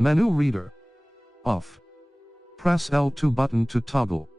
Menu reader. Off. Press L2 button to toggle.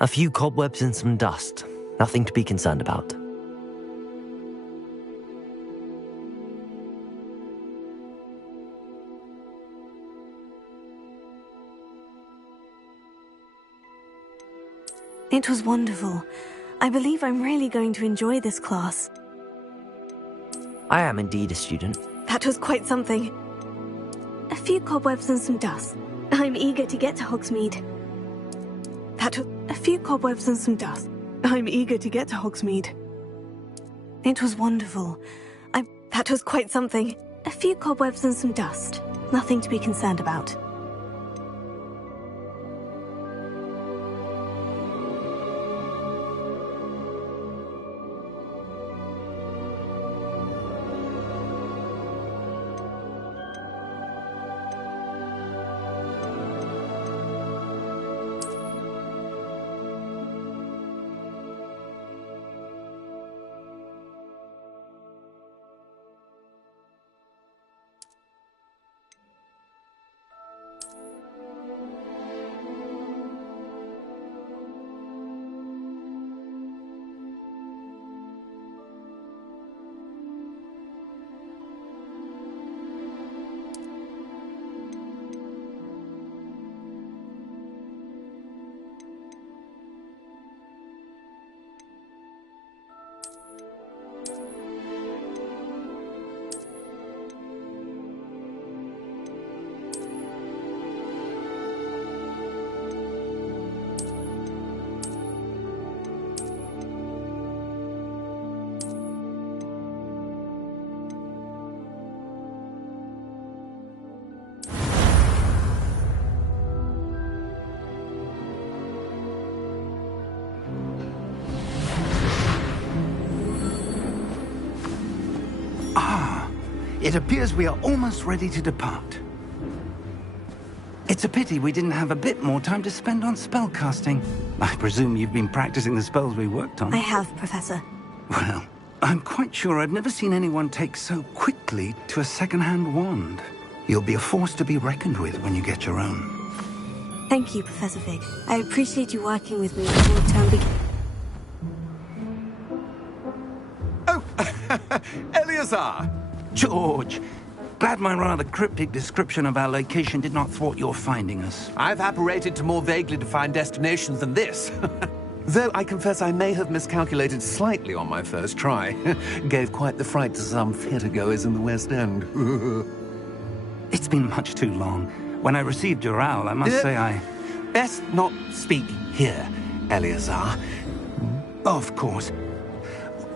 A few cobwebs and some dust. Nothing to be concerned about. It was wonderful. I believe I'm really going to enjoy this class. I am indeed a student. That was quite something. A few cobwebs and some dust. I'm eager to get to Hogsmeade. A few cobwebs and some dust. I'm eager to get to Hogsmeade. It was wonderful. That was quite something. A few cobwebs and some dust. Nothing to be concerned about. It appears we are almost ready to depart. It's a pity we didn't have a bit more time to spend on spellcasting. I presume you've been practicing the spells we worked on. I have, Professor. Well, I'm quite sure I've never seen anyone take so quickly to a second-hand wand. You'll be a force to be reckoned with when you get your own. Thank you, Professor Fig. I appreciate you working with me until the term begins. Oh, Eleazar! George, glad my rather cryptic description of our location did not thwart your finding us. I've apparated to more vaguely defined destinations than this. Though I confess I may have miscalculated slightly on my first try. Gave quite the fright to some theatregoers in the West End. It's been much too long. When I received your owl, I must say I... Best not speak here, Eleazar. Of course.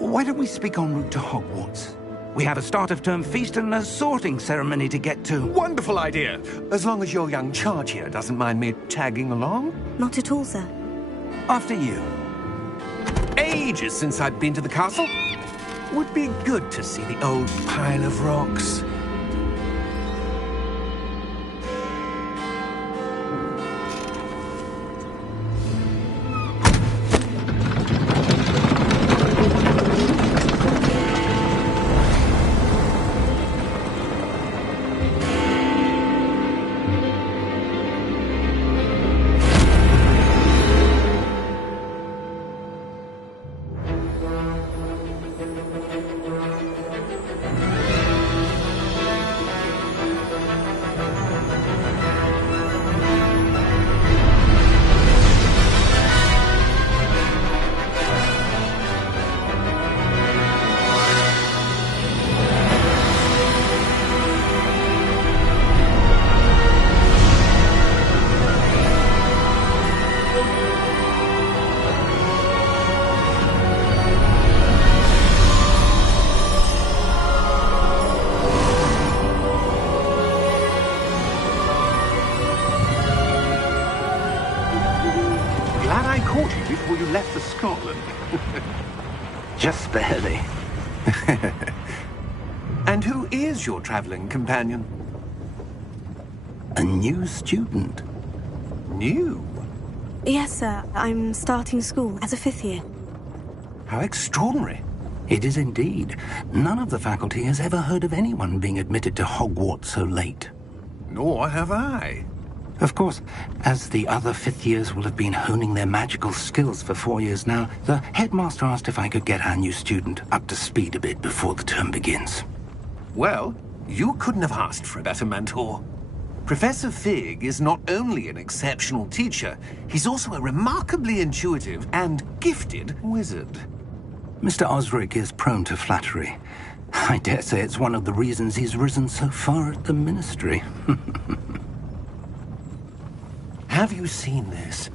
Why don't we speak en route to Hogwarts? We have a start-of-term feast and a sorting ceremony to get to. Wonderful idea! As long as your young charge here doesn't mind me tagging along. Not at all, sir. After you. Ages since I'd been to the castle. Would be good to see the old pile of rocks. Before you left for Scotland. Just barely. And who is your traveling companion? A new student. New? Yes, sir. I'm starting school as a 5th year. How extraordinary. It is indeed. None of the faculty has ever heard of anyone being admitted to Hogwarts so late. Nor have I. Of course, as the other fifth years will have been honing their magical skills for 4 years now, the headmaster asked if I could get our new student up to speed a bit before the term begins. Well, you couldn't have asked for a better mentor. Professor Fig is not only an exceptional teacher, he's also a remarkably intuitive and gifted wizard. Mr. Osric is prone to flattery. I dare say it's one of the reasons he's risen so far at the Ministry. Have you seen this?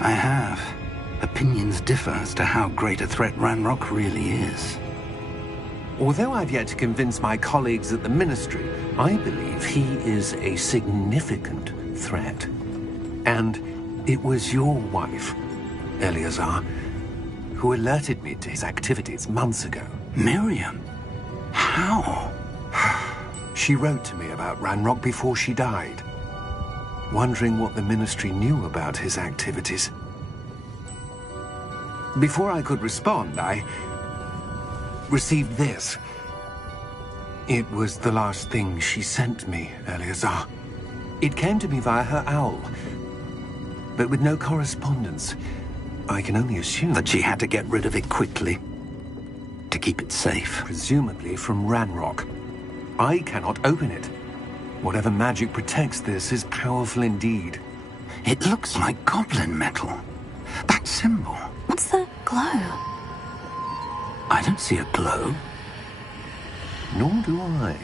I have. Opinions differ as to how great a threat Ranrock really is. Although I've yet to convince my colleagues at the Ministry, I believe he is a significant threat. And it was your wife, Eleazar, who alerted me to his activities months ago. Miriam? How? She wrote to me about Ranrock before she died, wondering what the Ministry knew about his activities. Before I could respond, I received this. It was the last thing she sent me, Eleazar. It came to me via her owl, but with no correspondence. I can only assume That she had to get rid of it quickly, to keep it safe. presumably from Ranrock. I cannot open it. Whatever magic protects this is powerful indeed. It looks like goblin metal. That symbol. What's the glow? I don't see a glow. Nor do I.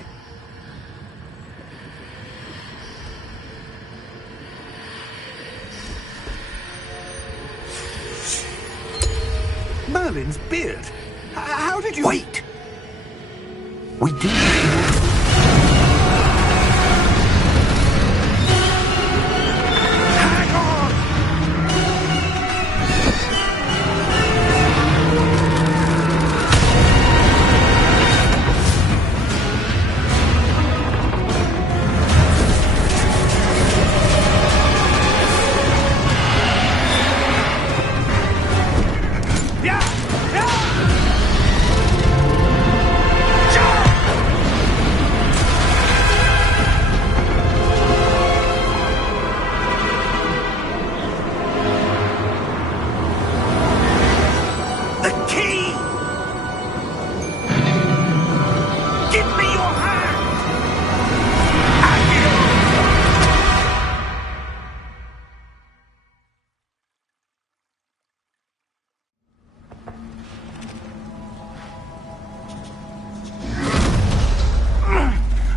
Merlin's beard. How did you... Wait! We do... Hang on! The key! Give me your hand!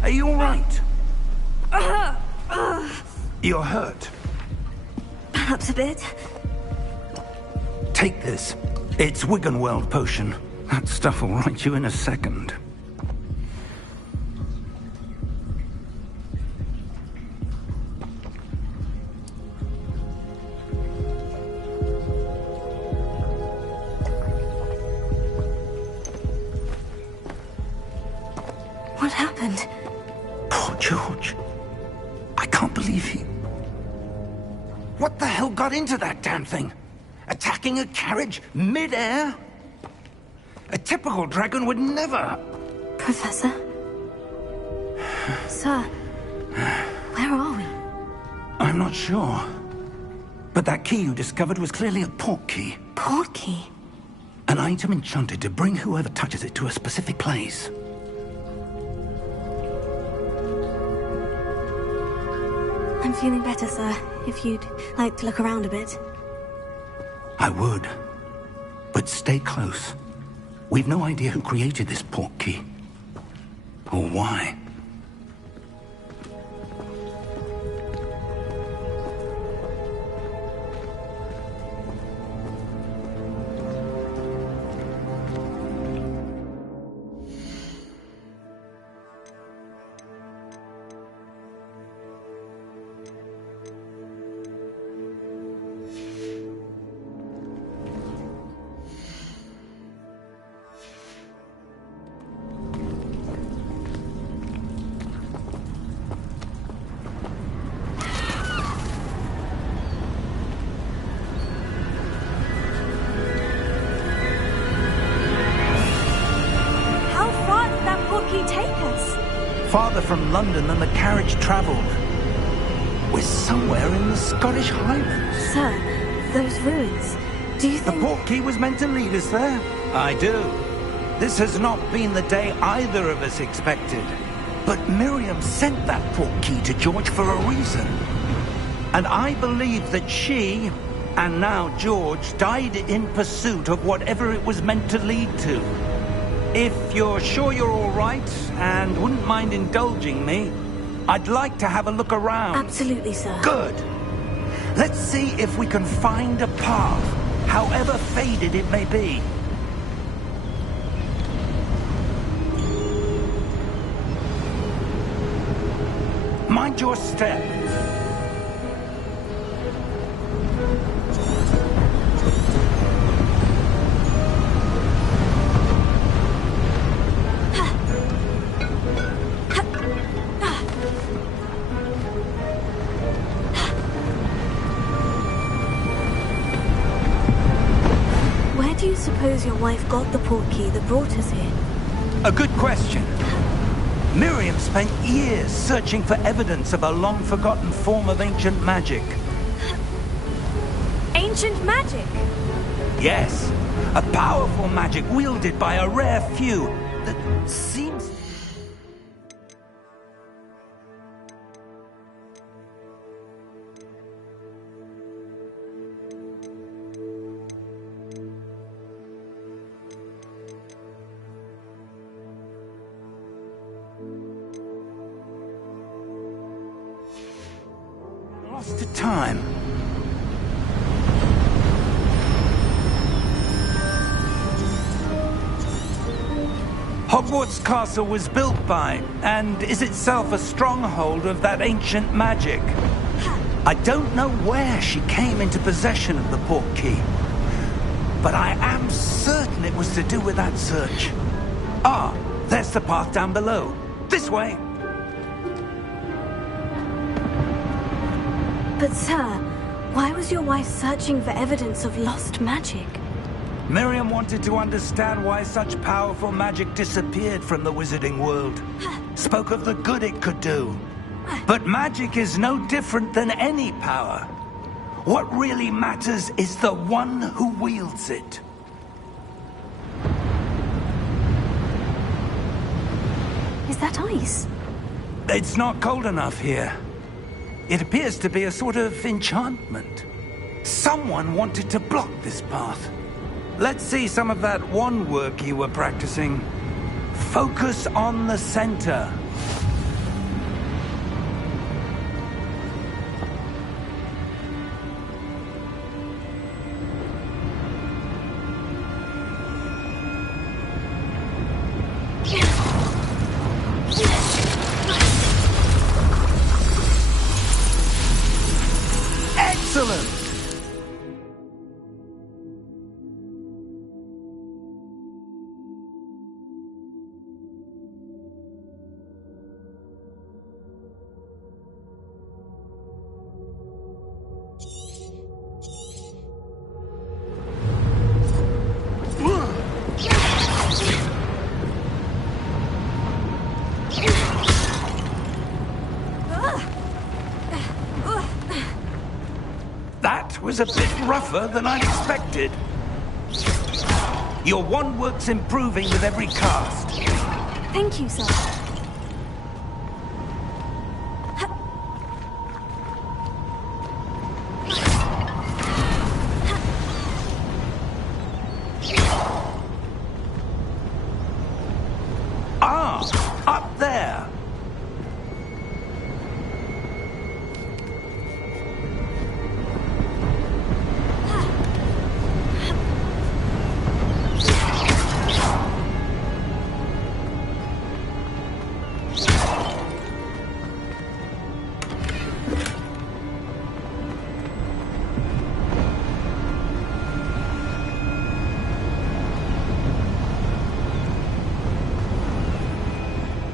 Are you all right? You're hurt. Perhaps a bit. Take this. It's Wiggenweld potion. That stuff will right you in a second. What happened? Poor George. I can't believe he... What the hell got into that damn thing? Attacking a carriage mid-air? A typical dragon would never... Professor? Sir, where are we? I'm not sure. But that key you discovered was clearly a port key. Port key? An item enchanted to bring whoever touches it to a specific place. I'm feeling better, sir. If you'd like to look around a bit. I would. But stay close. We've no idea who created this port key. Or why. farther from London than the carriage travelled. We're somewhere in the Scottish Highlands. Sir, those ruins. Do you The think... portkey was meant to lead us there? I do. This has not been the day either of us expected. But Miriam sent that portkey to George for a reason. And I believe that she, and now George, died in pursuit of whatever it was meant to lead to. If you're sure you're all right, and wouldn't mind indulging me, I'd like to have a look around. Absolutely, sir. Good. Let's see if we can find a path, however faded it may be. Mind your step. Where do you suppose your wife got the portkey that brought us here? A good question. Miriam spent years searching for evidence of a long-forgotten form of ancient magic. Ancient magic? Yes, a powerful magic wielded by a rare few that seems... lost to time. Hogwarts Castle was built by, and is itself a stronghold of that ancient magic. I don't know where she came into possession of the portkey, but I am certain it was to do with that search. Ah, there's the path down below. This way. But sir, why was your wife searching for evidence of lost magic? Miriam wanted to understand why such powerful magic disappeared from the wizarding world. Spoke of the good it could do. But magic is no different than any power. What really matters is the one who wields it. Is that ice? It's not cold enough here. It appears to be a sort of enchantment. Someone wanted to block this path. Let's see some of that wand work you were practicing. Focus on the center. Excellent! That was a bit rougher than I expected. Your wand work's improving with every cast. Thank you, sir. Ah, up there.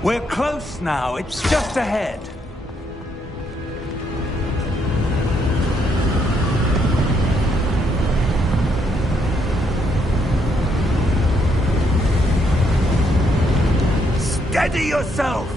We're close now. It's just ahead. Steady yourself!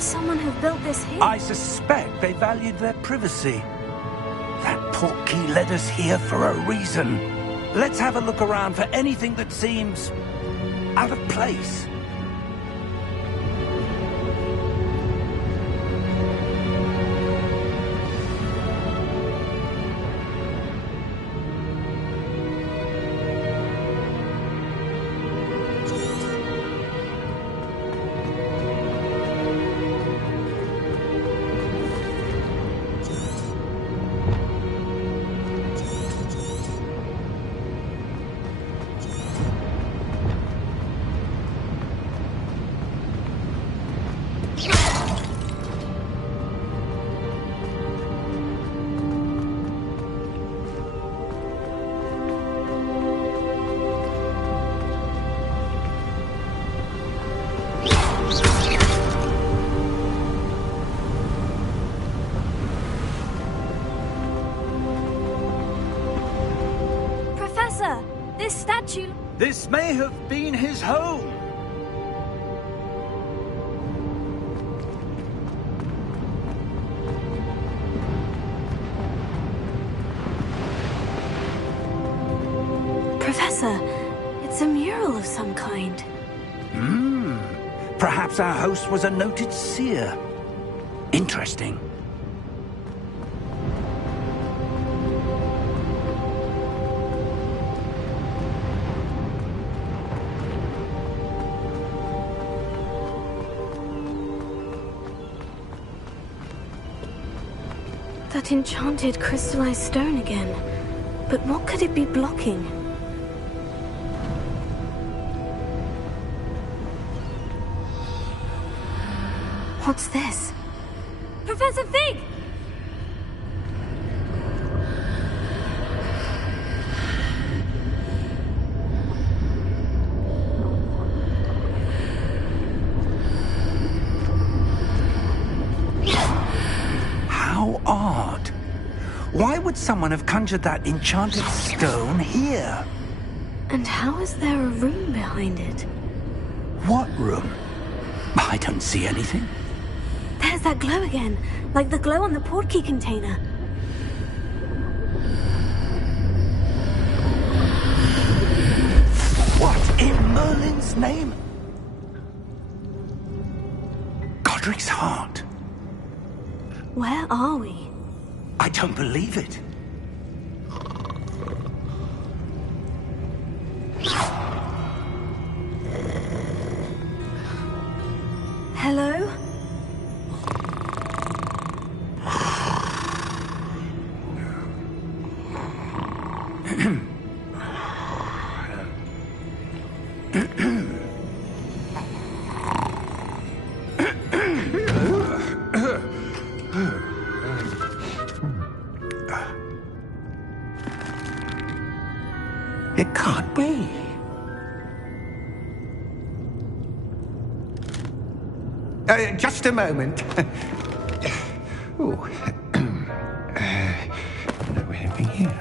would someone have built this here? I suspect they valued their privacy. That portkey led us here for a reason. Let's have a look around for anything that seems out of place. This statue... This may have been his home. Professor, it's a mural of some kind. Perhaps our host was a noted seer. Interesting. That enchanted crystallized stone again. But what could it be blocking? What's this? Professor Fig! How odd. Why would someone have conjured that enchanted stone here? And how is there a room behind it? What room? I don't see anything. There's that glow again, like the glow on the portkey container. What in Merlin's name? Godric's heart. Where are we? I don't believe it. Hello? It can't be. Just a moment. Oh. Over here.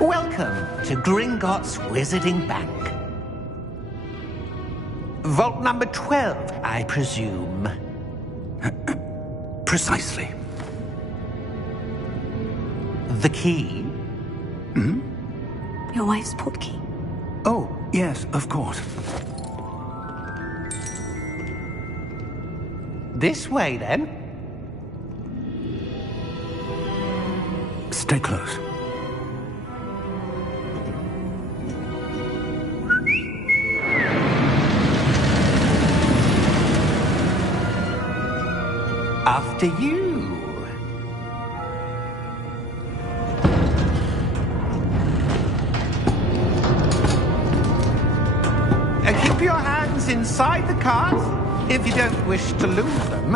Welcome to Gringotts Wizarding Bank. Vault number 12, I presume. Precisely. The key? Your wife's portkey. Oh, yes, of course. This way, then. Stay close. After you. Keep your hands inside the cart if you don't wish to lose them.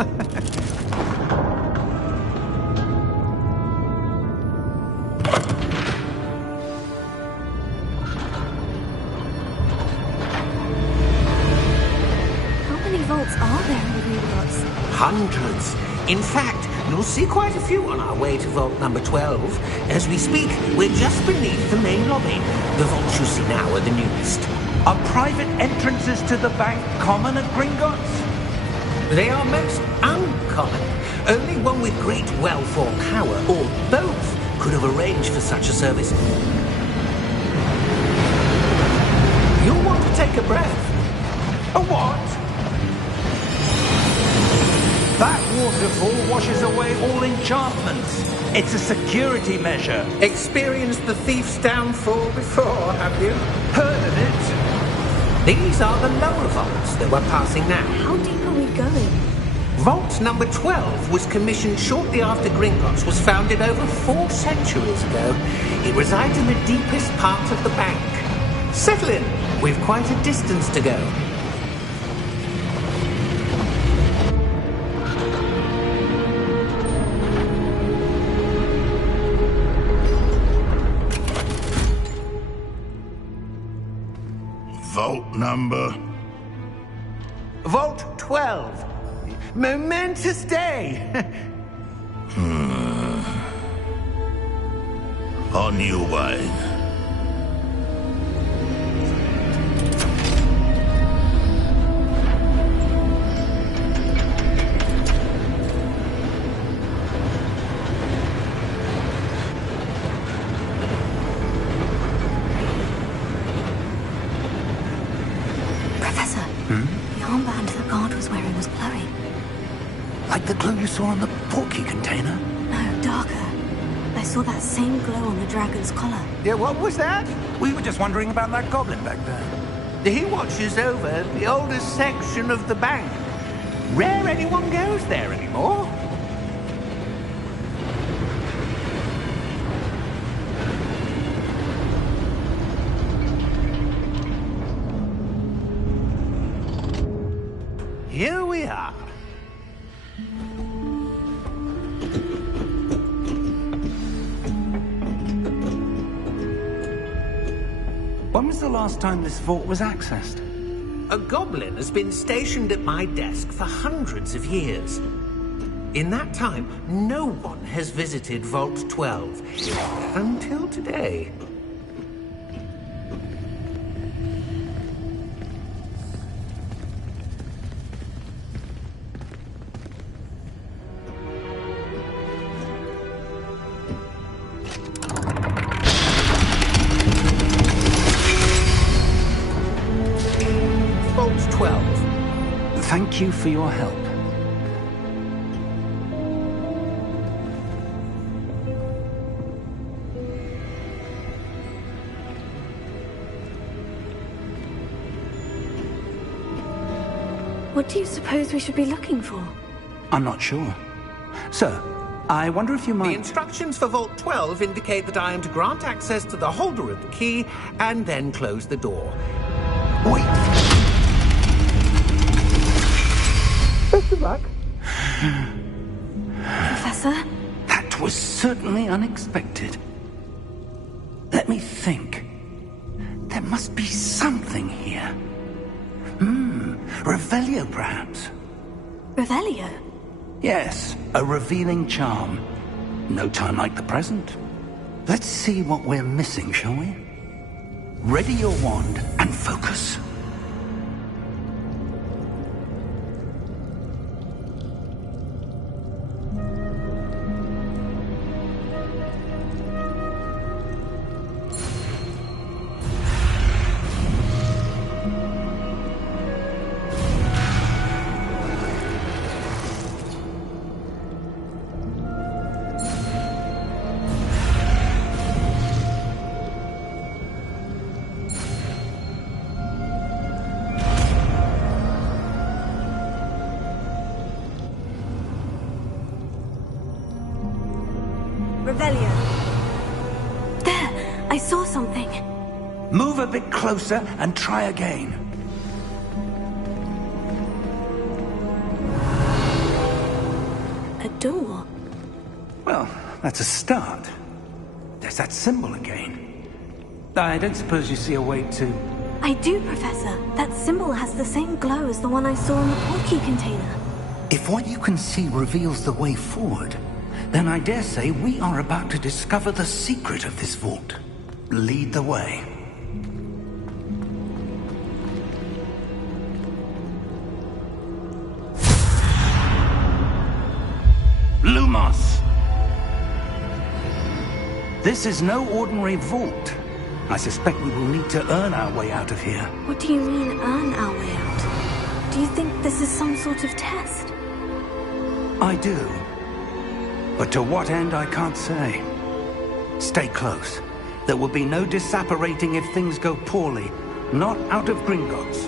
How many vaults are there in Hogwarts? Hundreds. In fact, You'll see quite a few on our way to vault number 12. As we speak, we're just beneath the main lobby. The vaults you see now are the newest. Are private entrances to the bank common at Gringotts? They are most uncommon. Only one with great wealth or power, or both, could have arranged for such a service. You'll want to take a breath. A what? That waterfall washes away all enchantments. It's a security measure. Experienced the thief's downfall before, have you? Heard of it? These are the lower vaults that we're passing now. How deep are we going? Vault number 12 was commissioned shortly after Gringotts was founded over 4 centuries ago. It resides in the deepest part of the bank. Settle in. We've quite a distance to go. Vault number? Vault 12. Momentous day. On your way. Professor, the armband the guard was wearing was glowing. Like the glow you saw on the porky container? No, darker. I saw that same glow on the dragon's collar. Yeah, what was that? We were just wondering about that goblin back there. He watches over the oldest section of the bank. Rare anyone goes there anymore. Here we are. When was the last time this vault was accessed? A goblin has been stationed at my desk for hundreds of years. In that time, no one has visited Vault 12. Until today. Vault 12. Thank you for your help. What do you suppose we should be looking for? I'm not sure. Sir, I wonder if you The might... instructions for Vault 12 indicate that I am to grant access to the holder of the key and then close the door. Wait! Best of luck. Professor? That was certainly unexpected. Let me think. There must be something here. Revelio, perhaps? Revelio? Yes, a revealing charm. No time like the present. Let's see what we're missing, shall we? Ready your wand and focus. Revelio. There! I saw something. Move a bit closer and try again. A door. Well, that's a start. There's that symbol again. I don't suppose you see a way to... I do, Professor. That symbol has the same glow as the one I saw in the portkey container. If what you can see reveals the way forward, then I dare say we are about to discover the secret of this vault. Lead the way. Lumos! This is no ordinary vault. I suspect we will need to earn our way out of here. What do you mean, earn our way out? Do you think this is some sort of test? I do. But to what end, I can't say. Stay close. There will be no disapparating if things go poorly. Not out of Gringotts.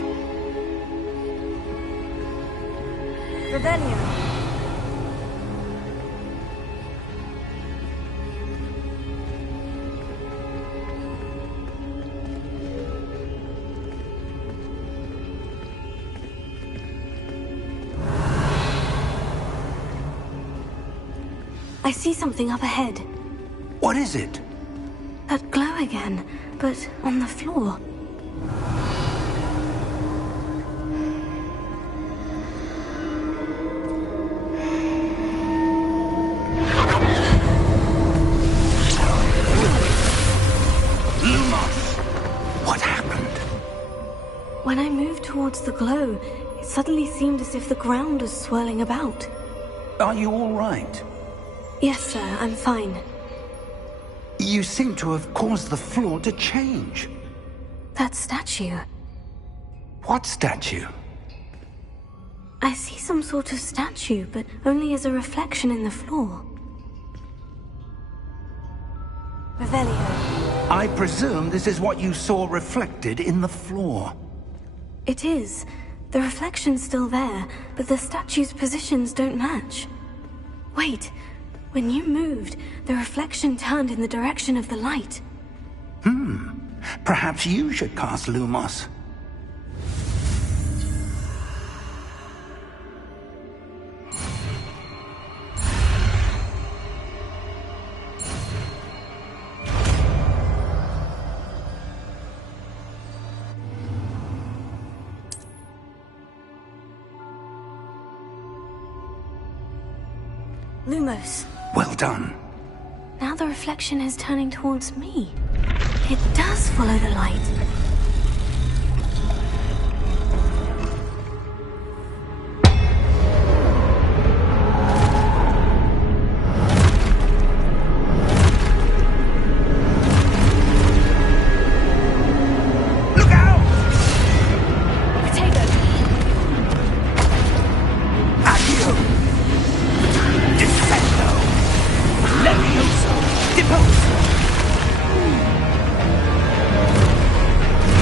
Revelio. I see something up ahead. What is it? That glow again, but on the floor. Lumos! What happened? When I moved towards the glow, it suddenly seemed as if the ground was swirling about. Are you all right? Yes, sir, I'm fine. You seem to have caused the floor to change. That statue. What statue? I see some sort of statue, but only as a reflection in the floor. Revelio. I presume this is what you saw reflected in the floor. It is. The reflection's still there, but the statue's positions don't match. Wait. When you moved, the reflection turned in the direction of the light. Perhaps you should cast Lumos. Lumos. Well done. Now the reflection is turning towards me. It does follow the light. Look out! Potato! Accio! Descendo! Levioso! Deposo!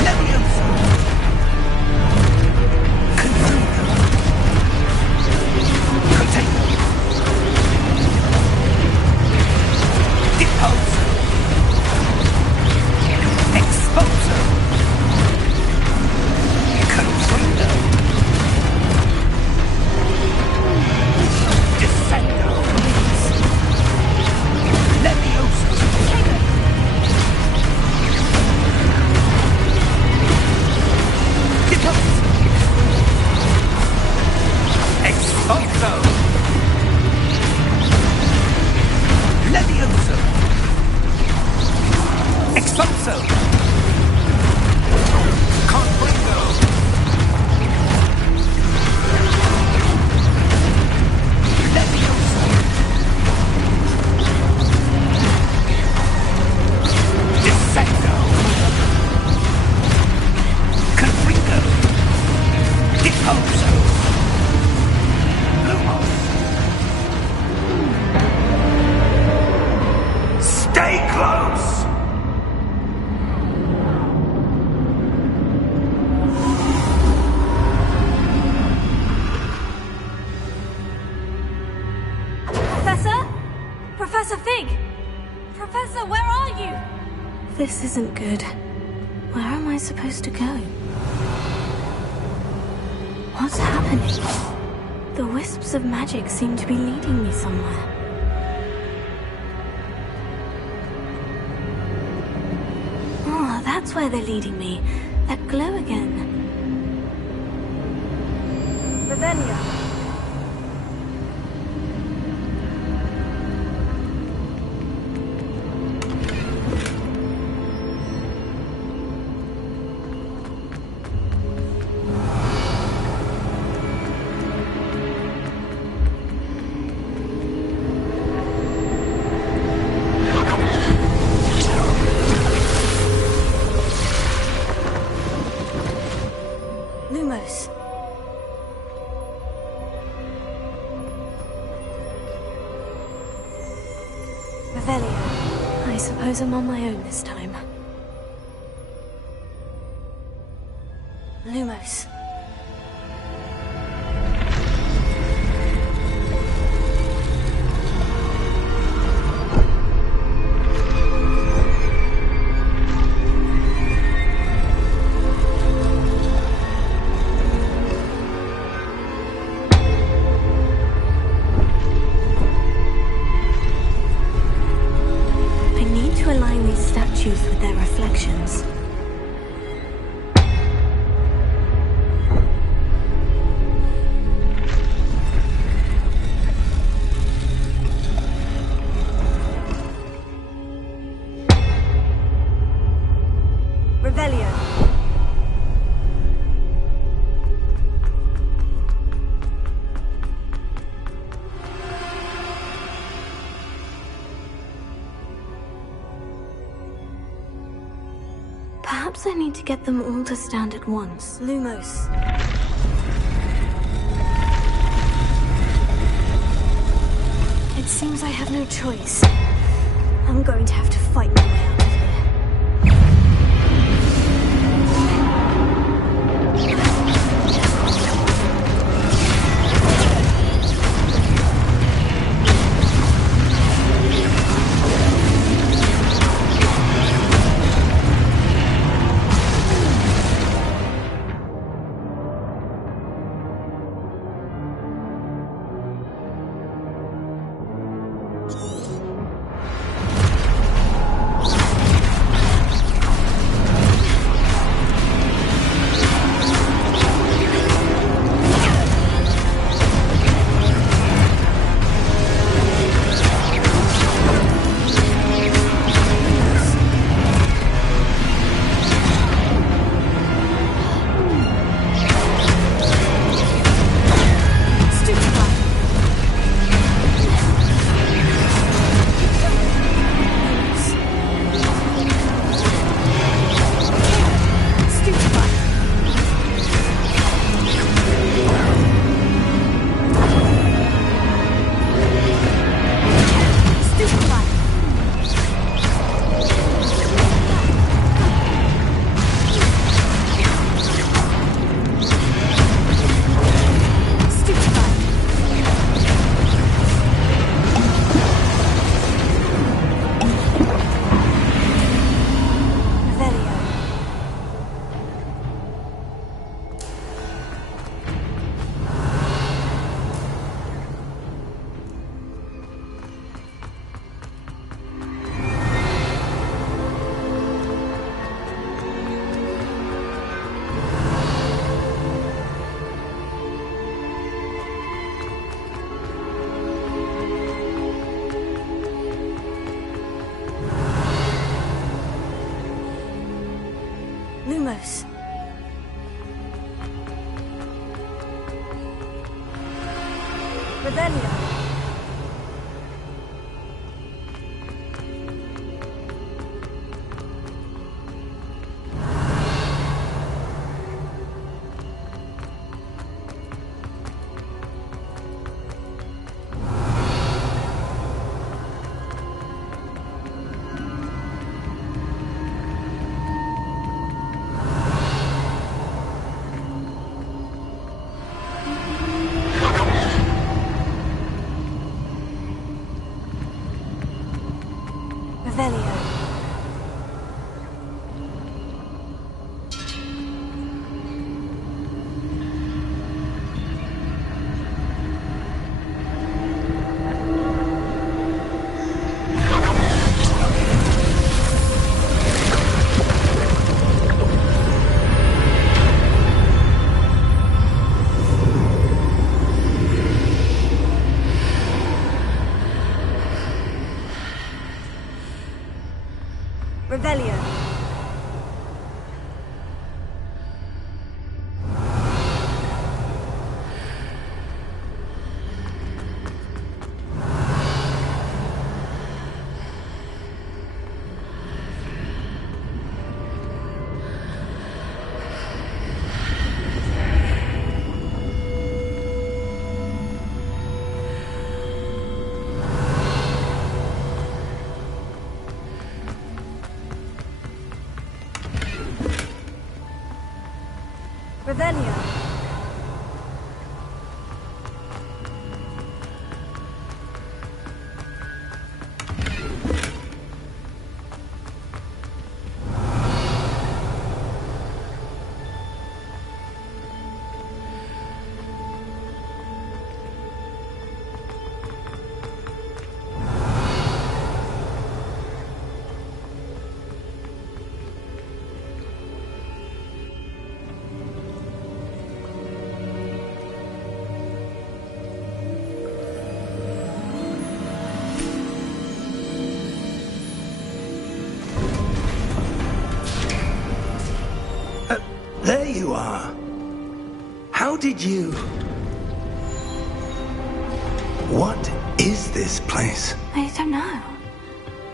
Levioso! Confringo! Container! Deposo! Exposo! Confringo! Descendo! Levioso! Deposo! Exposo! Levioso! Exposo! Confringo! Levioso! Descendo! Confringo! Deposo! Lumos! Stay close! Professor? Professor Fig! Professor, where are you? This isn't good. Where am I supposed to go? What's happening? The wisps of magic seem to be leading me somewhere. Oh, that's where they're leading me. That glow again. Revelio. suppose I'm on my own this time. Lumos. With their reflections. Revelio. Perhaps I need to get them all to stand at once. Lumos. It seems I have no choice. I'm going to have to fight my way out of here. Lumos. Revelio. Revelio. Revelio. Revelio. There you are. How did you... What is this place? I don't know.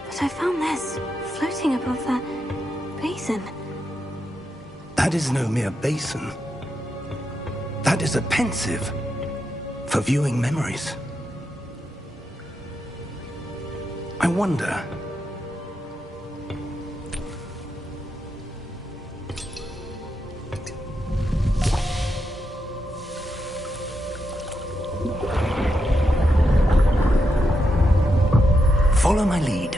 But I found this floating above that basin. That is no mere basin. That is a pensive for viewing memories. I wonder... Follow my lead.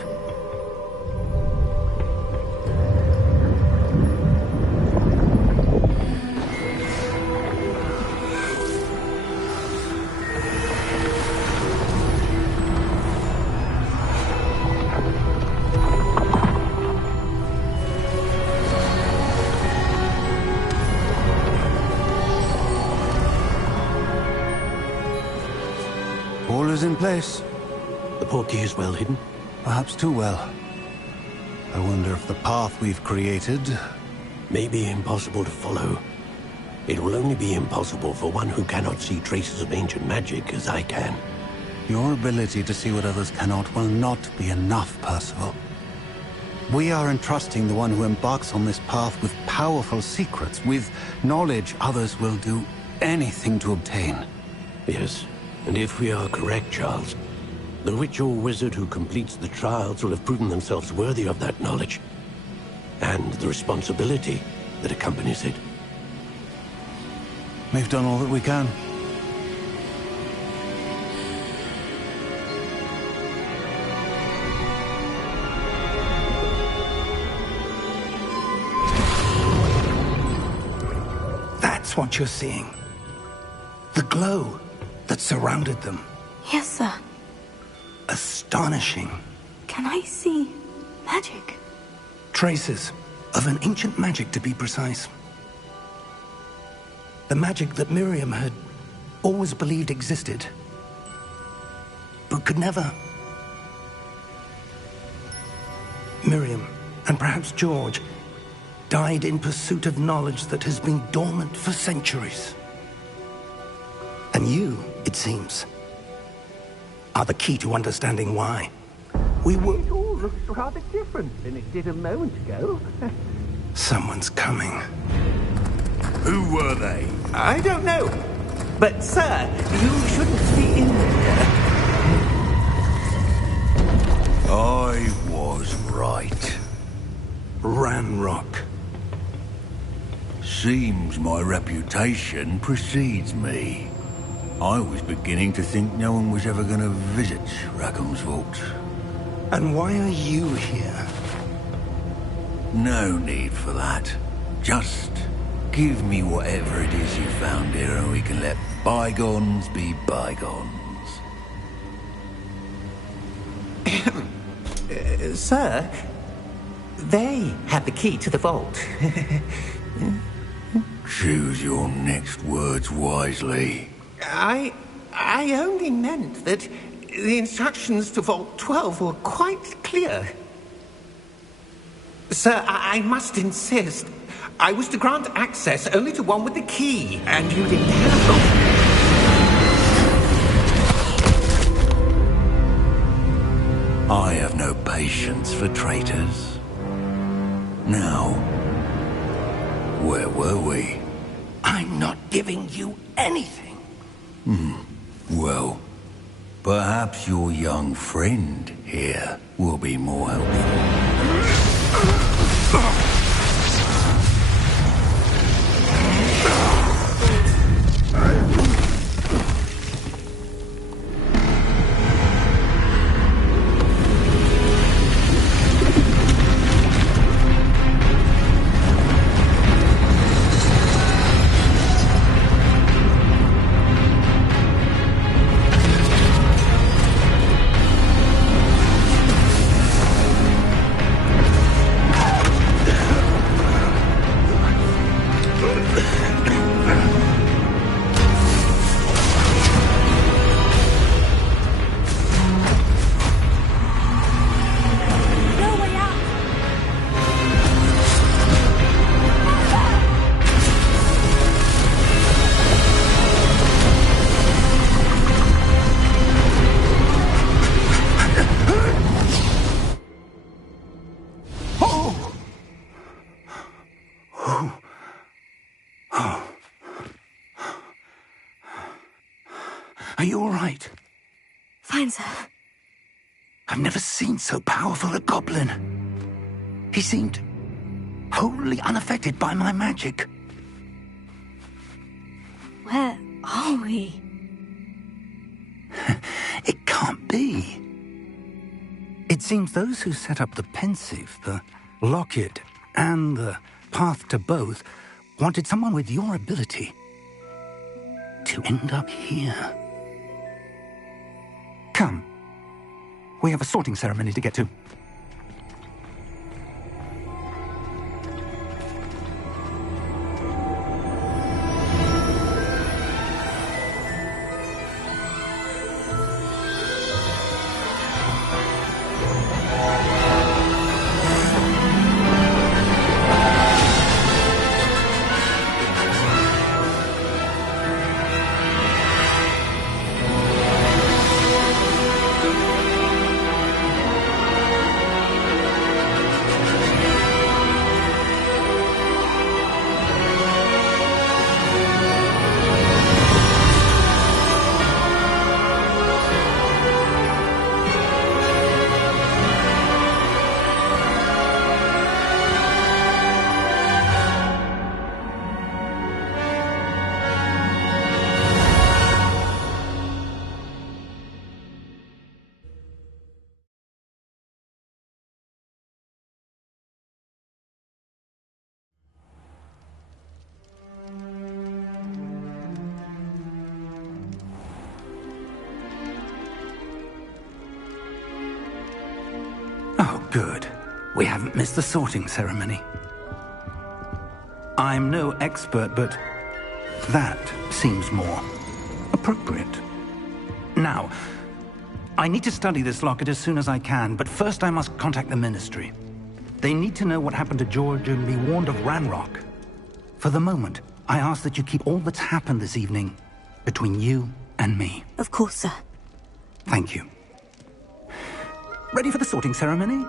All is in place. The portkey is well hidden. Perhaps too well. I wonder if the path we've created... May be impossible to follow. It will only be impossible for one who cannot see traces of ancient magic as I can. Your ability to see what others cannot will not be enough, Percival. We are entrusting the one who embarks on this path with powerful secrets, with knowledge others will do anything to obtain. Yes, and if we are correct, Charles, the witch or wizard who completes the trials will have proven themselves worthy of that knowledge, and the responsibility that accompanies it. We've done all that we can. That's what you're seeing. The glow that surrounded them. Yes, sir. Astonishing. Can I see magic? Traces of an ancient magic, to be precise. The magic that Miriam had always believed existed, but could never. Miriam, and perhaps George, died in pursuit of knowledge that has been dormant for centuries. And you, it seems, are the key to understanding why. It all looks rather different than it did a moment ago. Someone's coming. Who were they? I don't know. But, sir, you shouldn't be in here. I was right. Ranrock. Seems my reputation precedes me. I was beginning to think no one was ever going to visit Rackham's vault. And why are you here? No need for that. Just give me whatever it is you found here and we can let bygones be bygones. Sir, they have the key to the vault. Choose your next words wisely. I only meant that the instructions to Vault 12 were quite clear. Sir, I must insist. I was to grant access only to one with the key, and you didn't have them. I have no patience for traitors. Now, where were we? I'm not giving you anything. Well, perhaps your young friend here will be more helpful. Are you all right? Fine, sir. I've never seen so powerful a goblin. He seemed wholly unaffected by my magic. Where are we? It can't be. It seems those who set up the pensive, the locket, and the path to both wanted someone with your ability to end up here. Come. We have a sorting ceremony to get to. Oh, good. We haven't missed the sorting ceremony. I'm no expert, but that seems more appropriate. Now, I need to study this locket as soon as I can, but first I must contact the Ministry. They need to know what happened to George and be warned of Ranrock. For the moment, I ask that you keep all that's happened this evening between you and me. Of course, sir. Thank you. Ready for the sorting ceremony?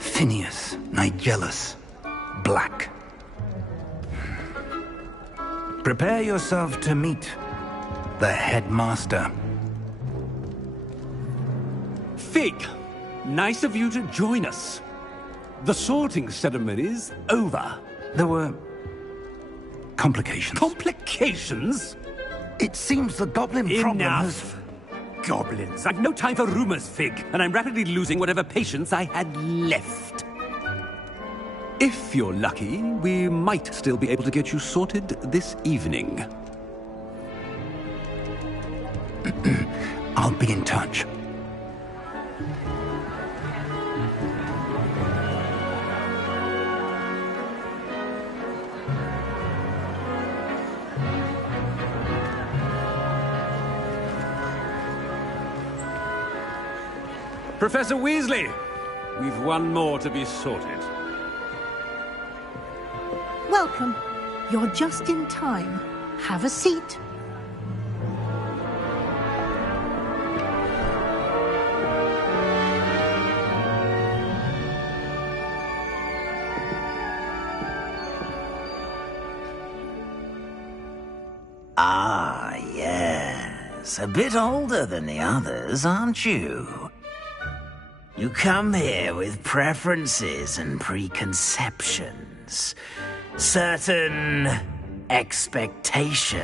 Phineas, Nigellus, Black. Prepare yourself to meet the headmaster. Fig, nice of you to join us. The sorting ceremony's over. There were complications. Complications? It seems the goblin problem has... Enough! Goblins. I've no time for rumors, Fig, and I'm rapidly losing whatever patience I had left. If you're lucky, we might still be able to get you sorted this evening. I'll be in touch. Professor Weasley, we've one more to be sorted. Welcome. You're just in time. Have a seat. Ah, yes. A bit older than the others, aren't you? You come here with preferences and preconceptions. Certain expectations.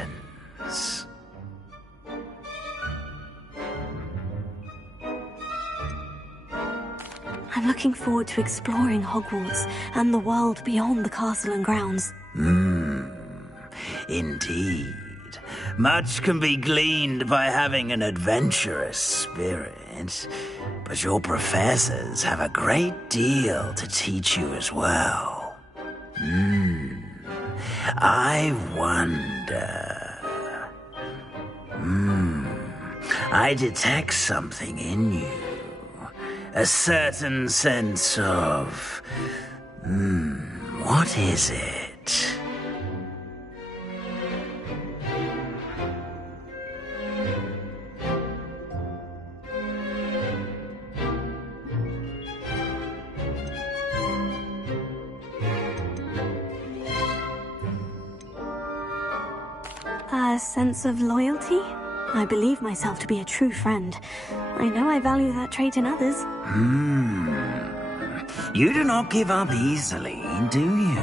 I'm looking forward to exploring Hogwarts and the world beyond the castle and grounds. Indeed. Much can be gleaned by having an adventurous spirit, but your professors have a great deal to teach you as well. I wonder... I detect something in you. A certain sense of... what is it? A sense of loyalty? I believe myself to be a true friend. I know I value that trait in others. You do not give up easily, do you?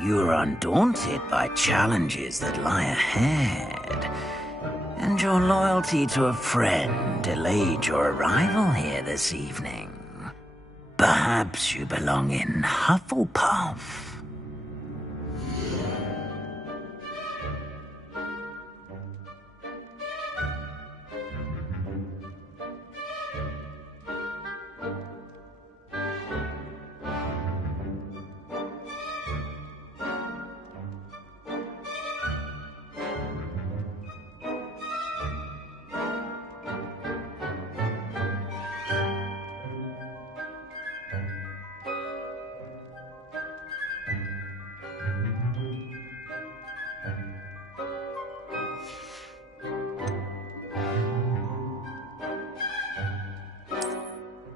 You are undaunted by challenges that lie ahead. And your loyalty to a friend delayed your arrival here this evening. Perhaps you belong in Hufflepuff.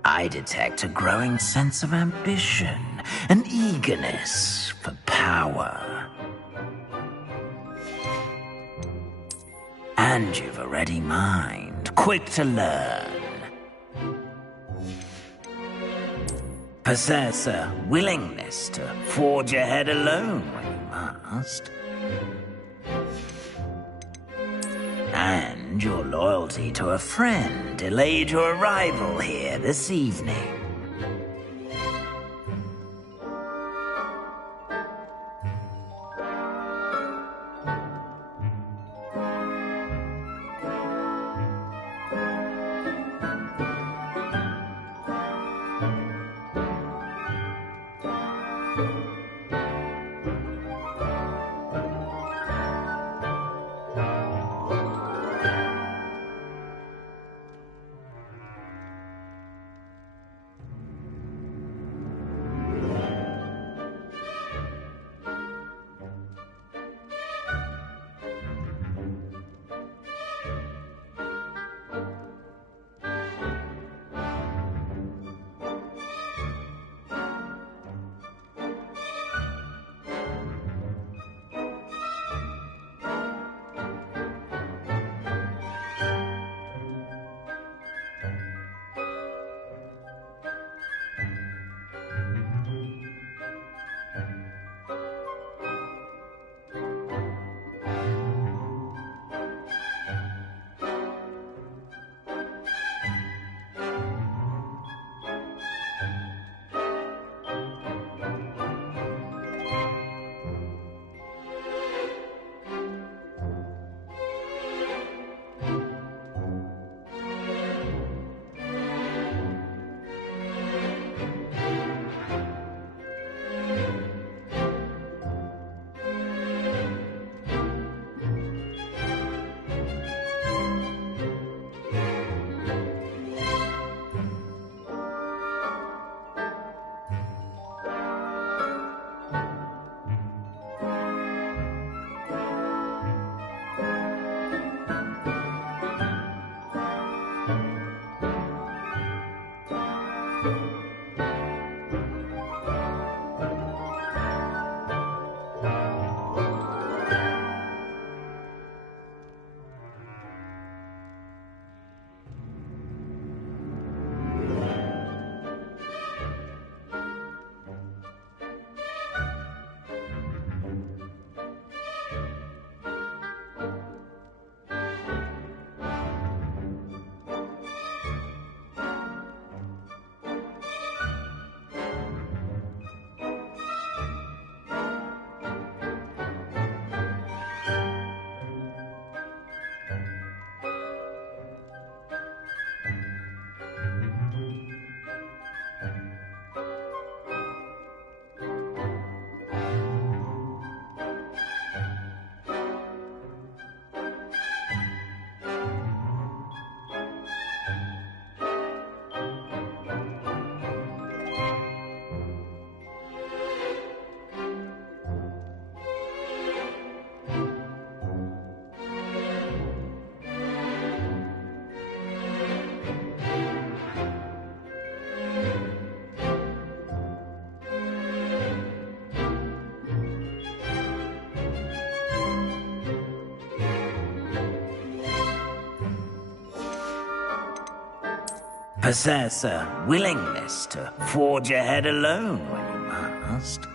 I detect a growing sense of ambition, an eagerness for power. And you've a ready mind, quick to learn. Possess a willingness to forge ahead alone when you must. And your loyalty to a friend delayed your arrival here this evening. possess a willingness to forge ahead alone when you must.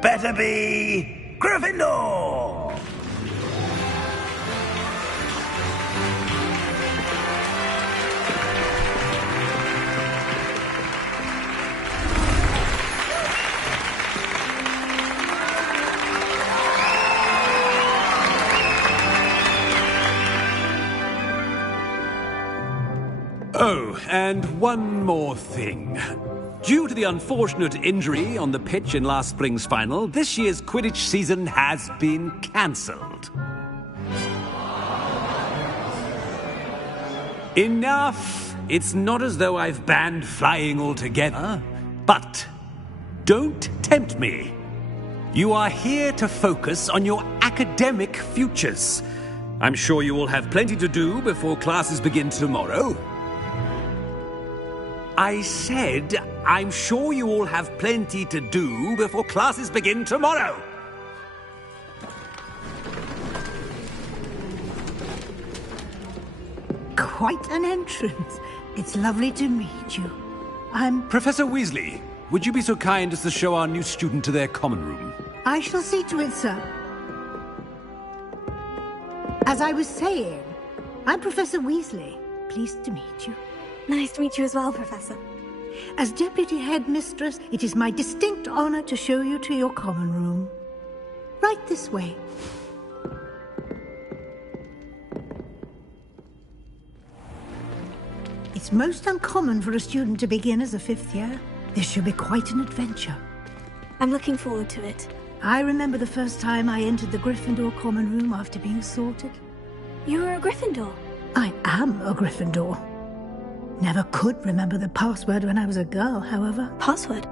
Better be Gryffindor! Oh, and one more thing. Due to the unfortunate injury on the pitch in last spring's final, this year's Quidditch season has been cancelled. Enough! It's not as though I've banned flying altogether. But don't tempt me. You are here to focus on your academic futures. I'm sure you will have plenty to do before classes begin tomorrow. I said, I'm sure you all have plenty to do before classes begin tomorrow. Quite an entrance. It's lovely to meet you. I'm... Professor Weasley, would you be so kind as to show our new student to their common room? I shall see to it, sir. As I was saying, I'm Professor Weasley. Pleased to meet you. Nice to meet you as well, Professor. As Deputy Headmistress, it is my distinct honor to show you to your common room. Right this way. It's most uncommon for a student to begin as a fifth year. This should be quite an adventure. I'm looking forward to it. I remember the first time I entered the Gryffindor common room after being sorted. You were a Gryffindor? I am a Gryffindor. Never could remember the password when I was a girl, however. Password?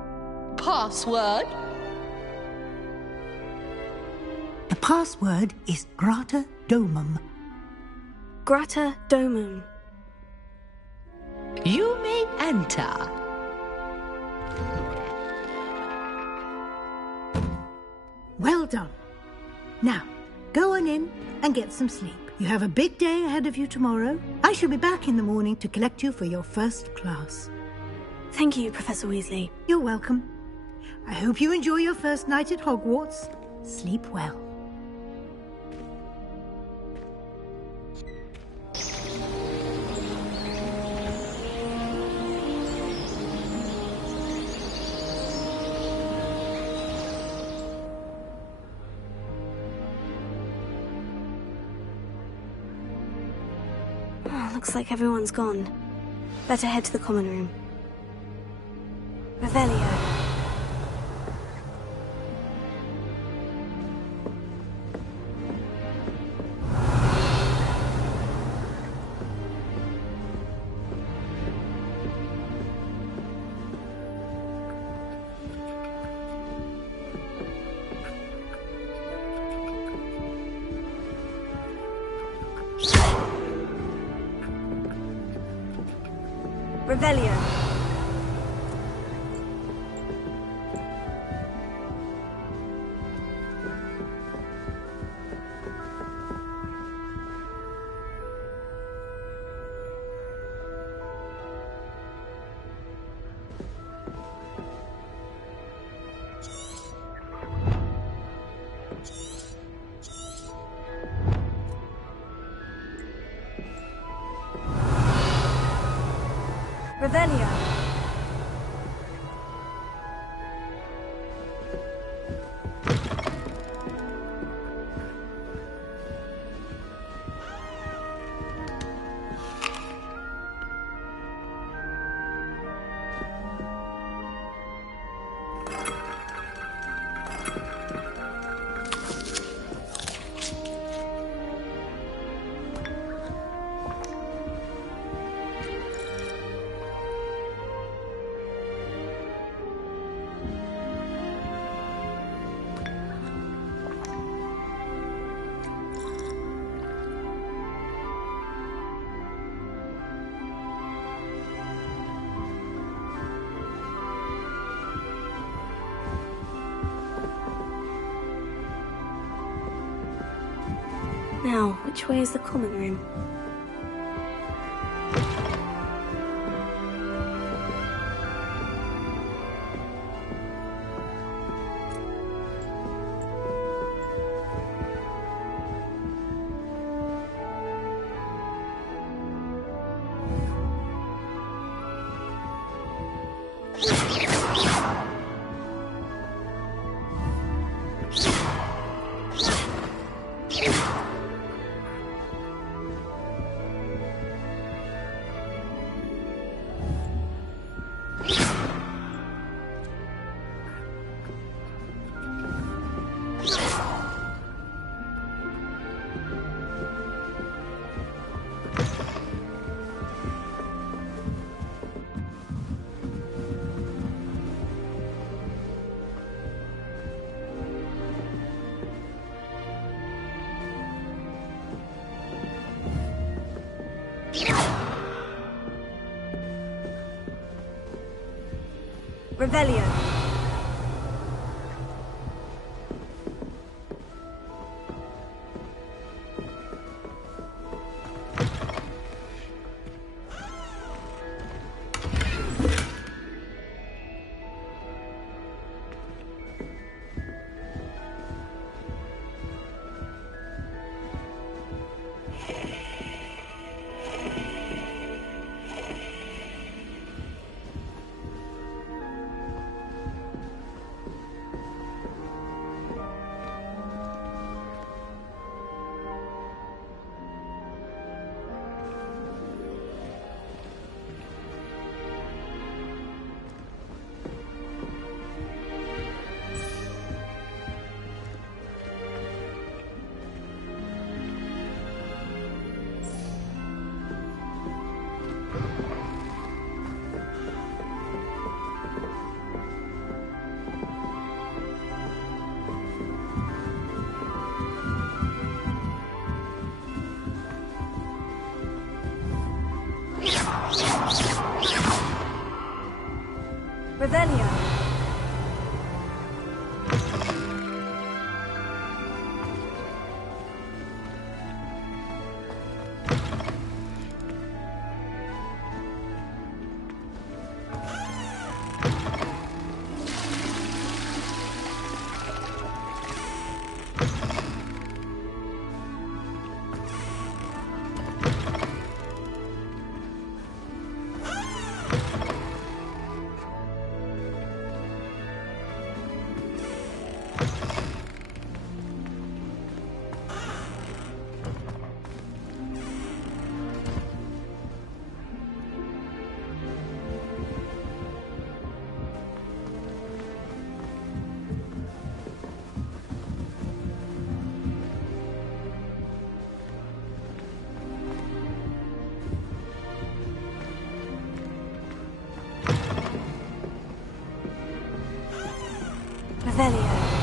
Password? The password is Grata Domum. Grata Domum. You may enter. Well done. Now, go on in and get some sleep. You have a big day ahead of you tomorrow. I shall be back in the morning to collect you for your first class. Thank you, Professor Weasley. You're welcome. I hope you enjoy your first night at Hogwarts. Sleep well. Looks like everyone's gone. Better head to the common room. Revelio. Revelio. Revelio. Now, which way is the common room? Revelio. Revelio. Revelio.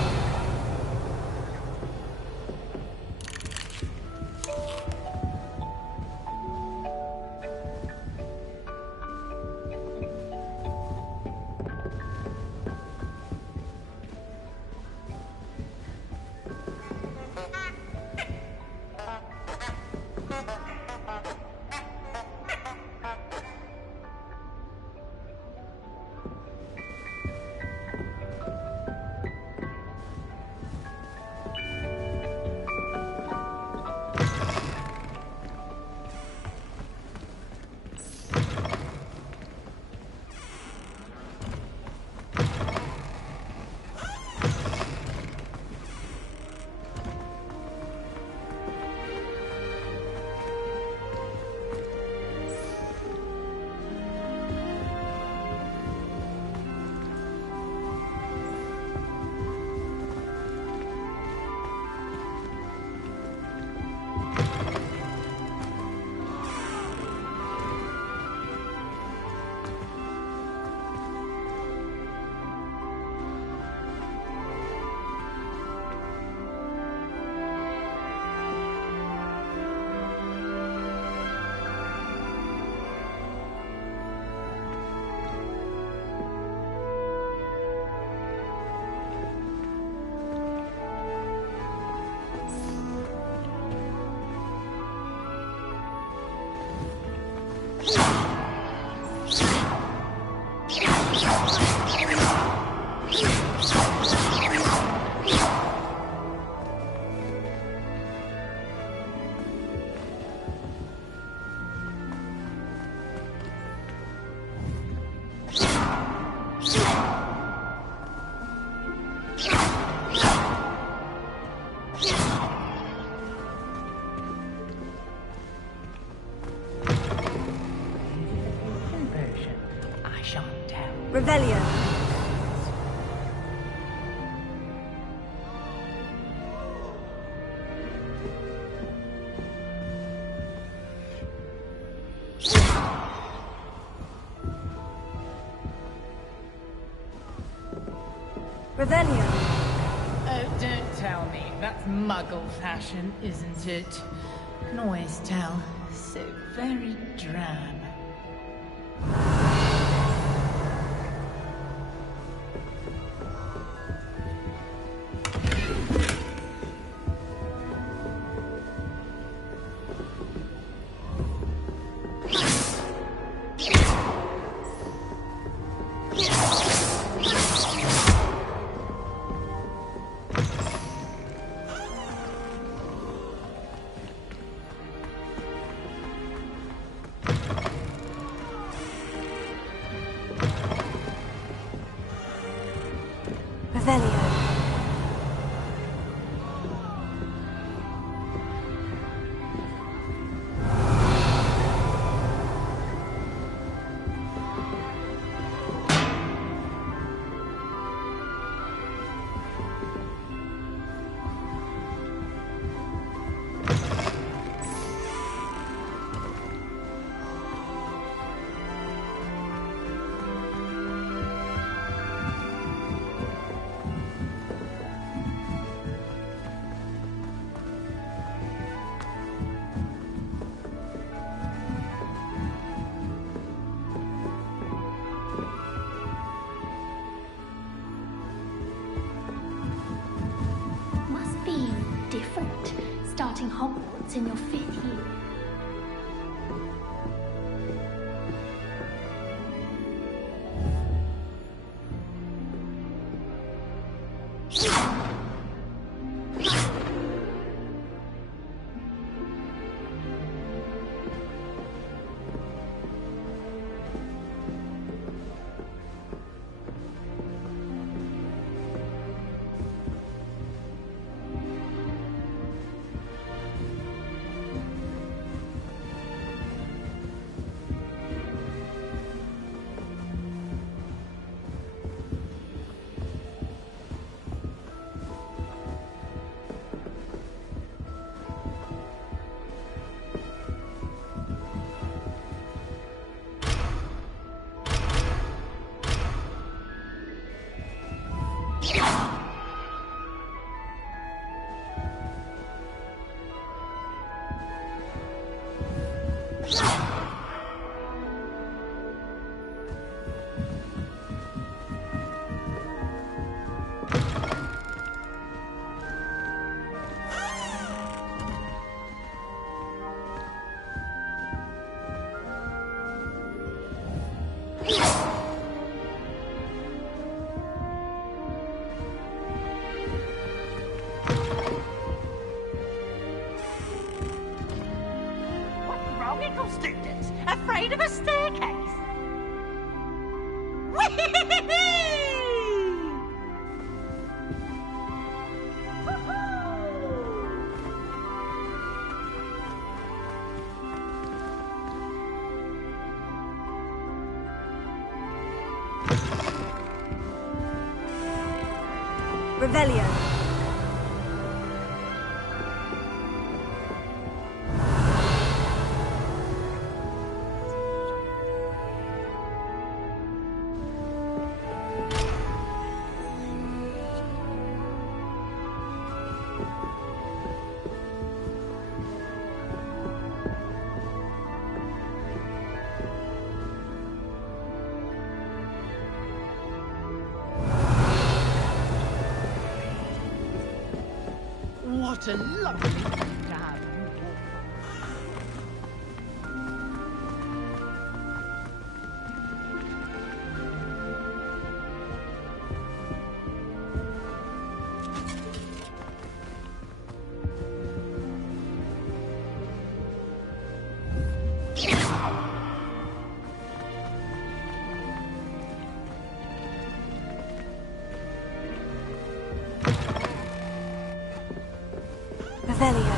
Revelio. Revelio. Oh, don't tell me. That's Muggle fashion, isn't it? Can always tell. So very drab. Revelio. Must be different, starting Hogwarts in your 5th year. Students afraid of a staircase. Revelio. What a lovely thing to have. Revelio.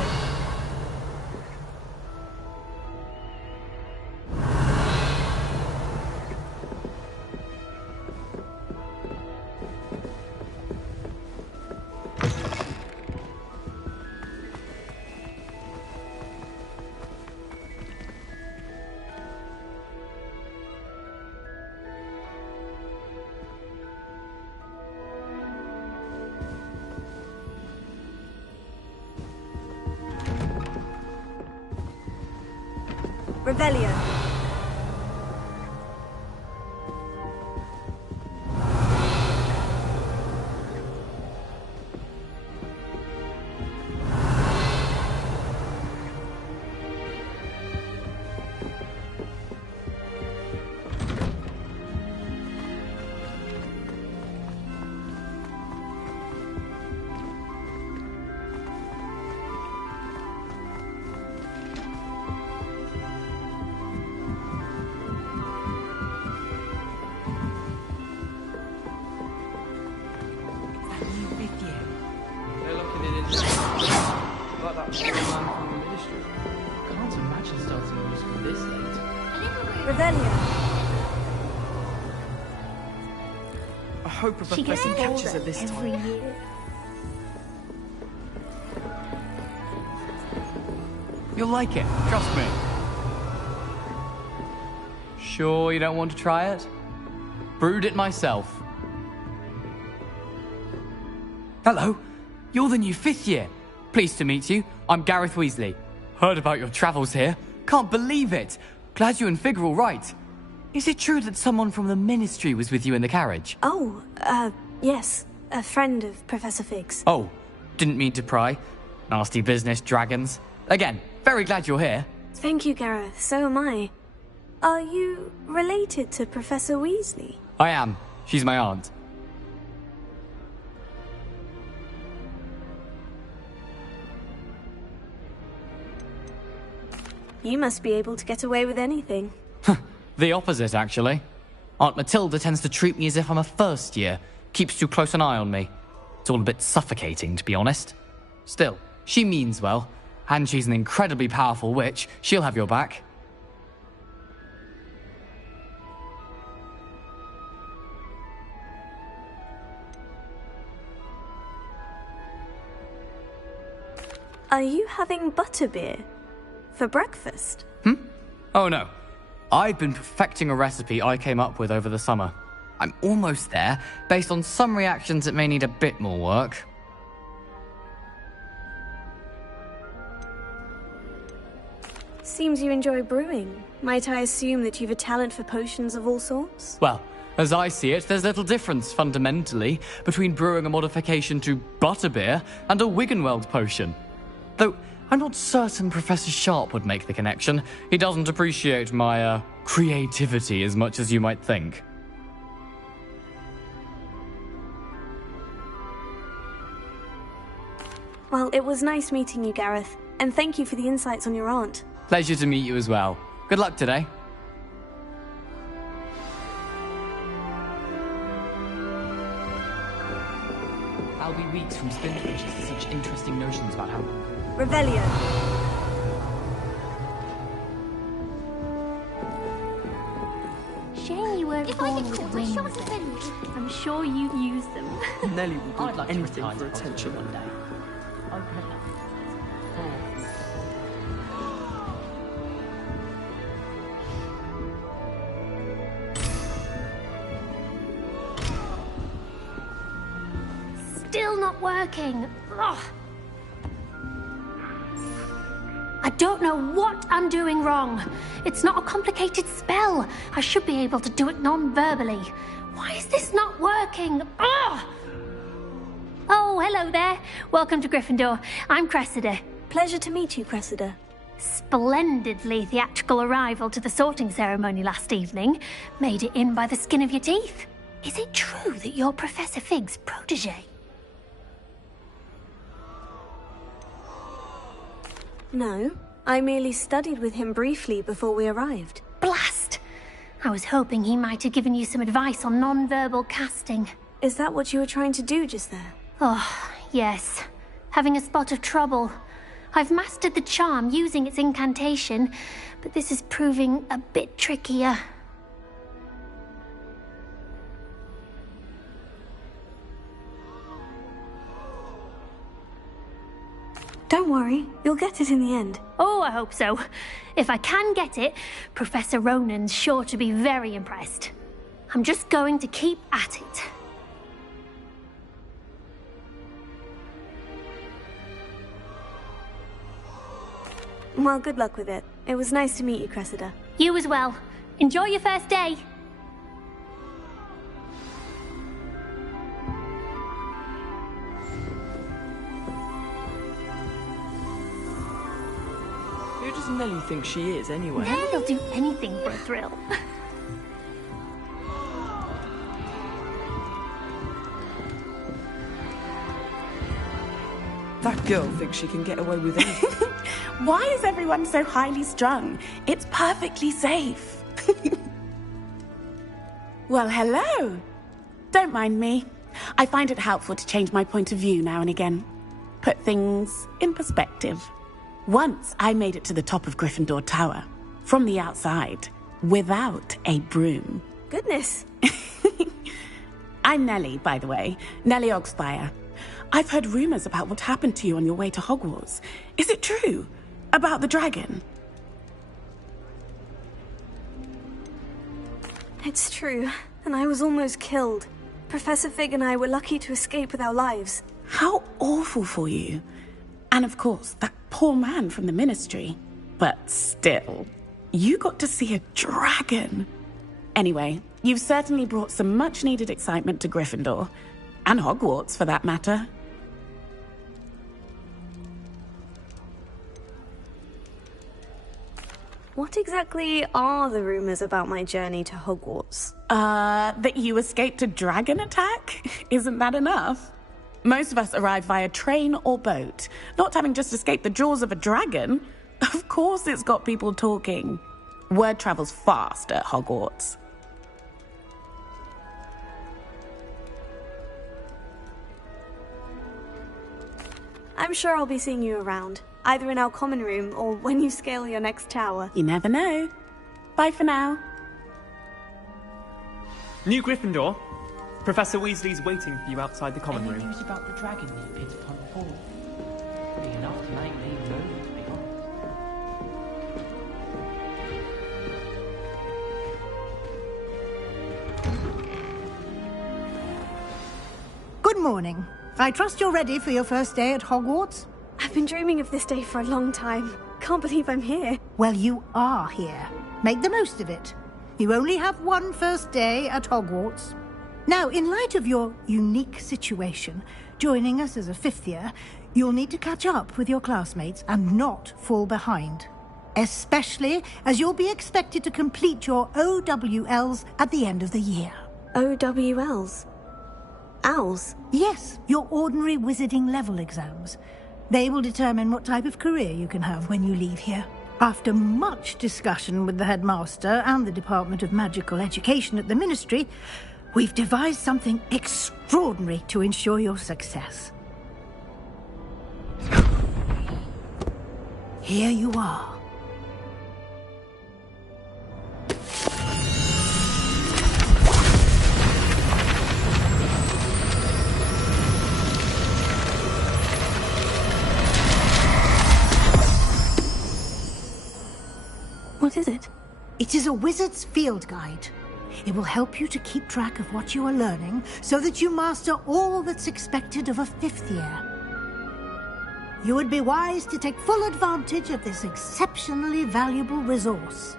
Revelio. I hope a professor catches her this time. Year. You'll like it, trust me. Sure you don't want to try it? Brewed it myself. Hello, you're the new 5th year. Pleased to meet you. I'm Gareth Weasley. Heard about your travels here. Can't believe it. Glad you and Fig are all right. Is it true that someone from the Ministry was with you in the carriage? Oh, yes. A friend of Professor Fig's. Oh, didn't mean to pry. Nasty business, dragons. Again, very glad you're here. Thank you, Gareth. So am I. Are you related to Professor Weasley? I am. She's my aunt. You must be able to get away with anything. The opposite, actually. Aunt Matilda tends to treat me as if I'm a first year. Keeps too close an eye on me. It's all a bit suffocating, to be honest. Still, she means well. And she's an incredibly powerful witch. She'll have your back. Are you having butterbeer? For breakfast? Oh no. I've been perfecting a recipe I came up with over the summer. I'm almost there. Based on some reactions, it may need a bit more work. Seems you enjoy brewing. Might I assume that you've a talent for potions of all sorts? Well, as I see it, there's little difference, fundamentally, between brewing a modification to butterbeer and a Wiggenweld potion. Though, I'm not certain Professor Sharp would make the connection. He doesn't appreciate my, creativity as much as you might think. Well, it was nice meeting you, Gareth. And thank you for the insights on your aunt. Pleasure to meet you as well. Good luck today. I'll be weeks from Spinfish to such interesting notions about how... Revelio. Shame you weren't born with wings. Then. I'm sure you'd use them. Nelly will do anything for attention. One day. Still not working. Ugh. I don't know what I'm doing wrong. It's not a complicated spell. I should be able to do it non-verbally. Why is this not working? Ugh. Oh, hello there. Welcome to Gryffindor. I'm Cressida. Pleasure to meet you, Cressida. Splendidly theatrical arrival to the sorting ceremony last evening. Made it in by the skin of your teeth. Is it true that you're Professor Fig's protege? No, I merely studied with him briefly before we arrived. Blast! I was hoping he might have given you some advice on non-verbal casting. Is that what you were trying to do just there? Oh, yes. Having a spot of trouble. I've mastered the charm using its incantation, but this is proving a bit trickier. Don't worry, you'll get it in the end. Oh, I hope so. If I can get it, Professor Ronan's sure to be very impressed. I'm just going to keep at it. Well, good luck with it. It was nice to meet you, Cressida. You as well. Enjoy your first day. Who does Nellie think she is, anyway? Nellie'll do anything for a thrill. That girl thinks she can get away with anything. Why is everyone so highly strung? It's perfectly safe. Well, hello. Don't mind me. I find it helpful to change my point of view now and again. Put things in perspective. Once I made it to the top of Gryffindor Tower, from the outside, without a broom. Goodness. I'm Nellie, by the way. Nellie Ogspire. I've heard rumors about what happened to you on your way to Hogwarts. Is it true? About the dragon? It's true, and I was almost killed. Professor Fig and I were lucky to escape with our lives. How awful for you. And of course, that poor man from the Ministry. But still, you got to see a dragon. Anyway, you've certainly brought some much-needed excitement to Gryffindor. And Hogwarts, for that matter. What exactly are the rumors about my journey to Hogwarts? That you escaped a dragon attack? Isn't that enough? Most of us arrive via train or boat, not having just escaped the jaws of a dragon. Of course it's got people talking. Word travels fast at Hogwarts. I'm sure I'll be seeing you around, either in our common room or when you scale your next tower. You never know. Bye for now. New Gryffindor. Professor Weasley's waiting for you outside the common room. Any news about the dragon you pit upon fall? Pretty enough to make me move, to be honest. Good morning. I trust you're ready for your first day at Hogwarts? I've been dreaming of this day for a long time. Can't believe I'm here. Well, you are here. Make the most of it. You only have one first day at Hogwarts. Now, in light of your unique situation, joining us as a fifth year, you'll need to catch up with your classmates and not fall behind. Especially as you'll be expected to complete your OWLs at the end of the year. OWLs? Owls? Yes, your ordinary wizarding level exams. They will determine what type of career you can have when you leave here. After much discussion with the headmaster and the Department of Magical Education at the Ministry, we've devised something extraordinary to ensure your success. Here you are. What is it? It is a wizard's field guide. It will help you to keep track of what you are learning so that you master all that's expected of a fifth year. You would be wise to take full advantage of this exceptionally valuable resource.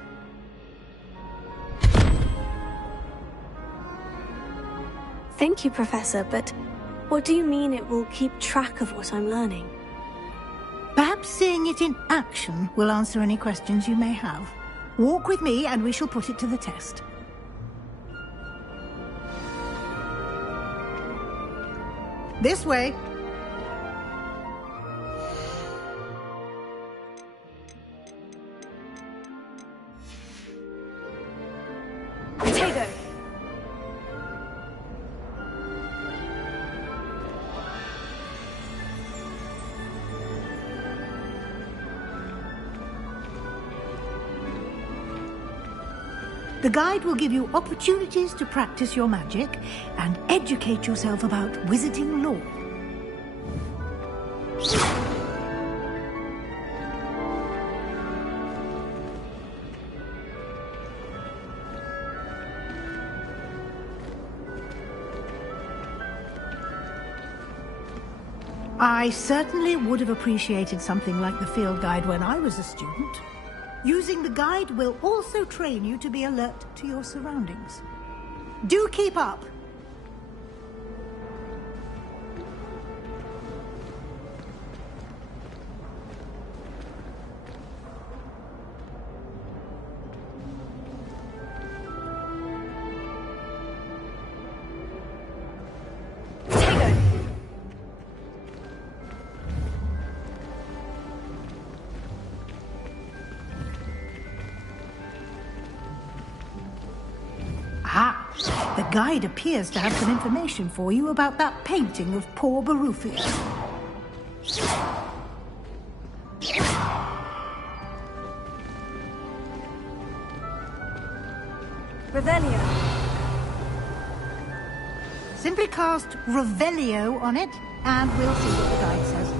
Thank you, Professor, but what do you mean it will keep track of what I'm learning? Perhaps seeing it in action will answer any questions you may have. Walk with me and we shall put it to the test. This way. Potato! The guide will give you opportunities to practice your magic and educate yourself about wizarding lore. I certainly would have appreciated something like the field guide when I was a student. Using the guide will also train you to be alert to your surroundings. Do keep up! The guide appears to have some information for you about that painting of poor Barufius. Revelio. Simply cast Revelio on it, and we'll see what the guide says.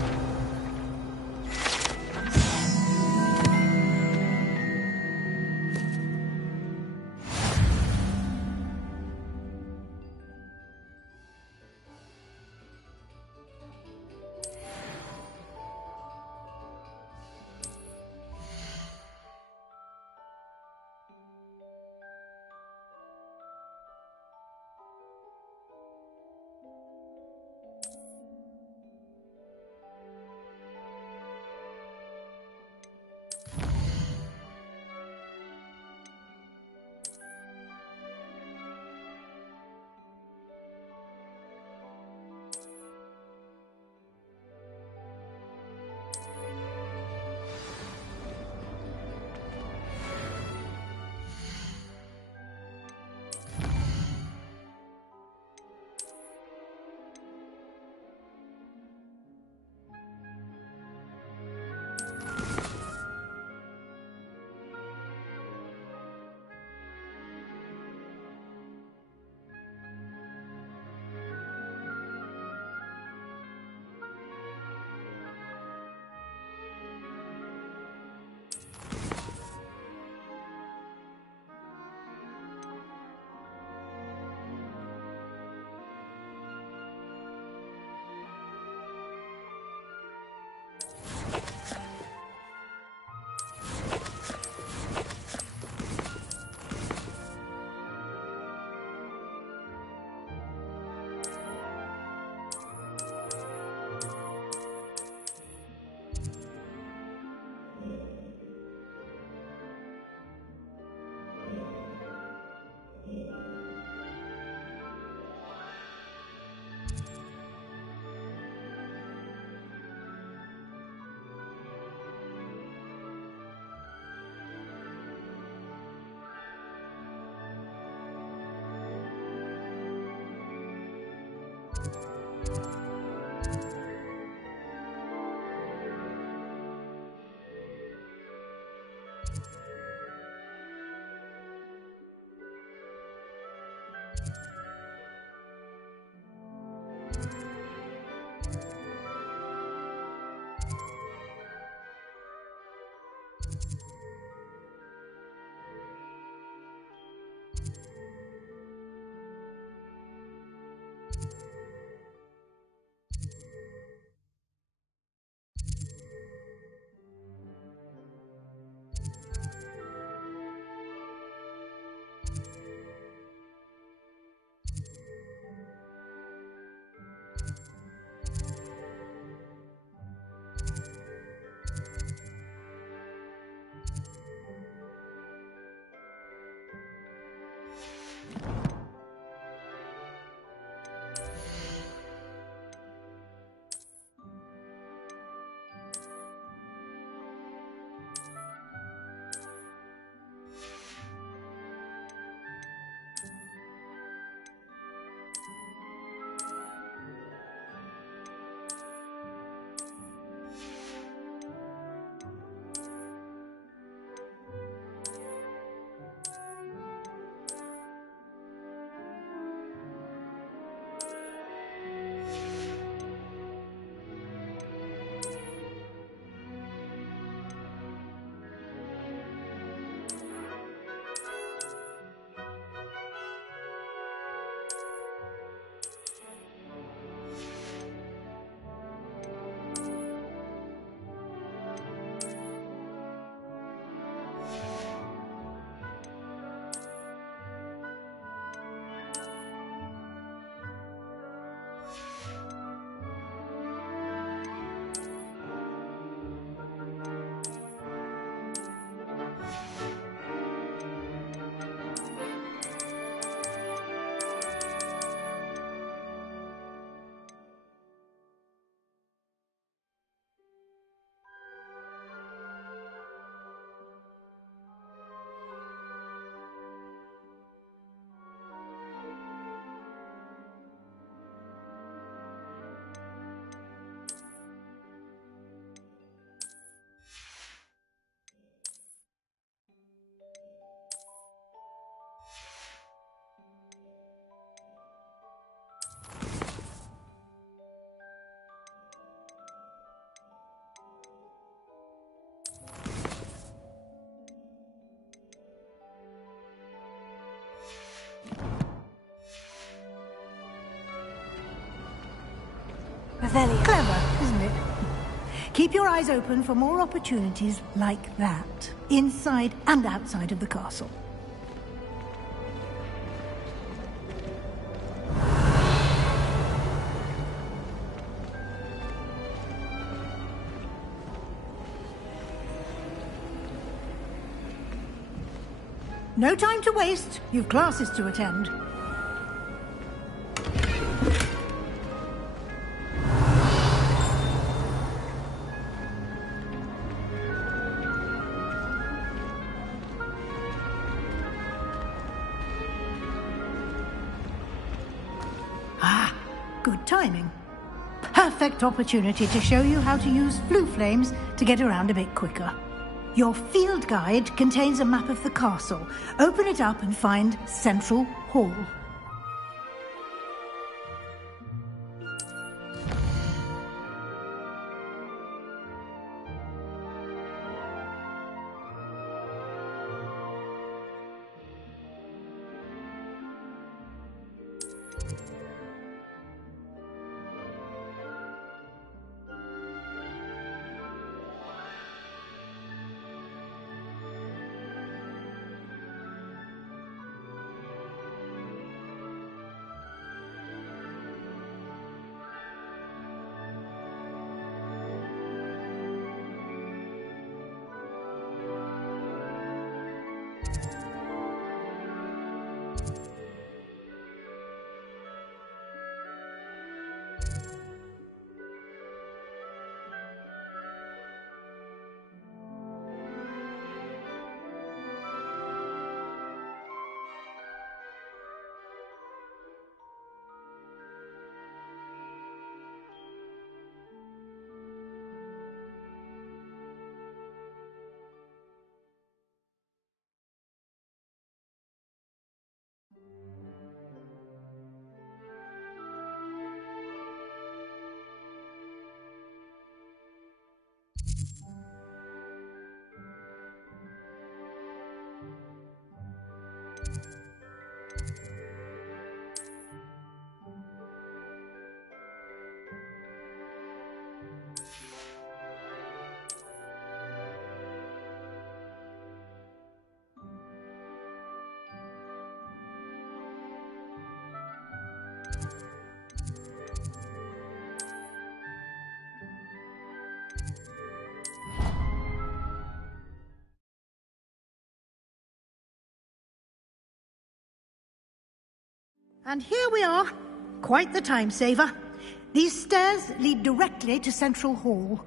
Revelio. Clever, isn't it? Keep your eyes open for more opportunities like that, inside and outside of the castle. No time to waste. You've classes to attend. Good timing. Perfect opportunity to show you how to use flue flames to get around a bit quicker. Your field guide contains a map of the castle. Open it up and find Central Hall. And here we are. Quite the time saver. These stairs lead directly to Central Hall.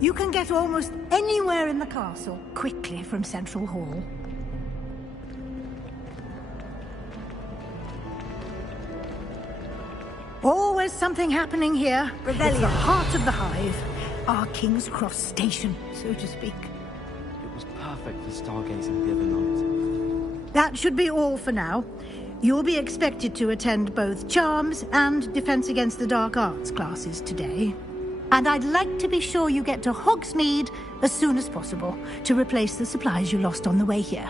You can get almost anywhere in the castle quickly from Central Hall. Always something happening here. Revelio. It's the heart of the hive. Our King's Cross station, so to speak. It was perfect for stargazing the other night. That should be all for now. You'll be expected to attend both Charms and Defense Against the Dark Arts classes today. And I'd like to be sure you get to Hogsmeade as soon as possible to replace the supplies you lost on the way here.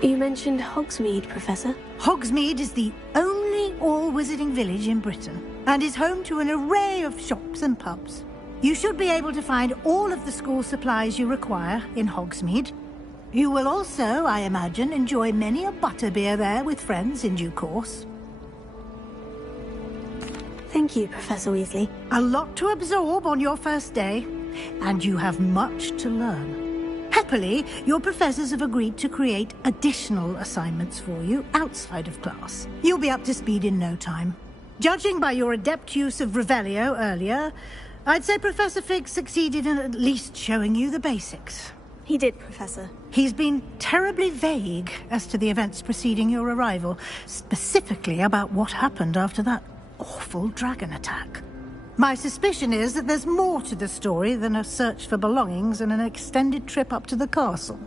You mentioned Hogsmeade, Professor. Hogsmeade is the only all-wizarding village in Britain and is home to an array of shops and pubs. You should be able to find all of the school supplies you require in Hogsmeade. You will also, I imagine, enjoy many a butterbeer there with friends in due course. Thank you, Professor Weasley. A lot to absorb on your first day, and you have much to learn. Happily, your professors have agreed to create additional assignments for you outside of class. You'll be up to speed in no time. Judging by your adept use of Revelio earlier, I'd say Professor Fig succeeded in at least showing you the basics. He did, Professor. He's been terribly vague as to the events preceding your arrival, specifically about what happened after that awful dragon attack. My suspicion is that there's more to the story than a search for belongings and an extended trip up to the castle.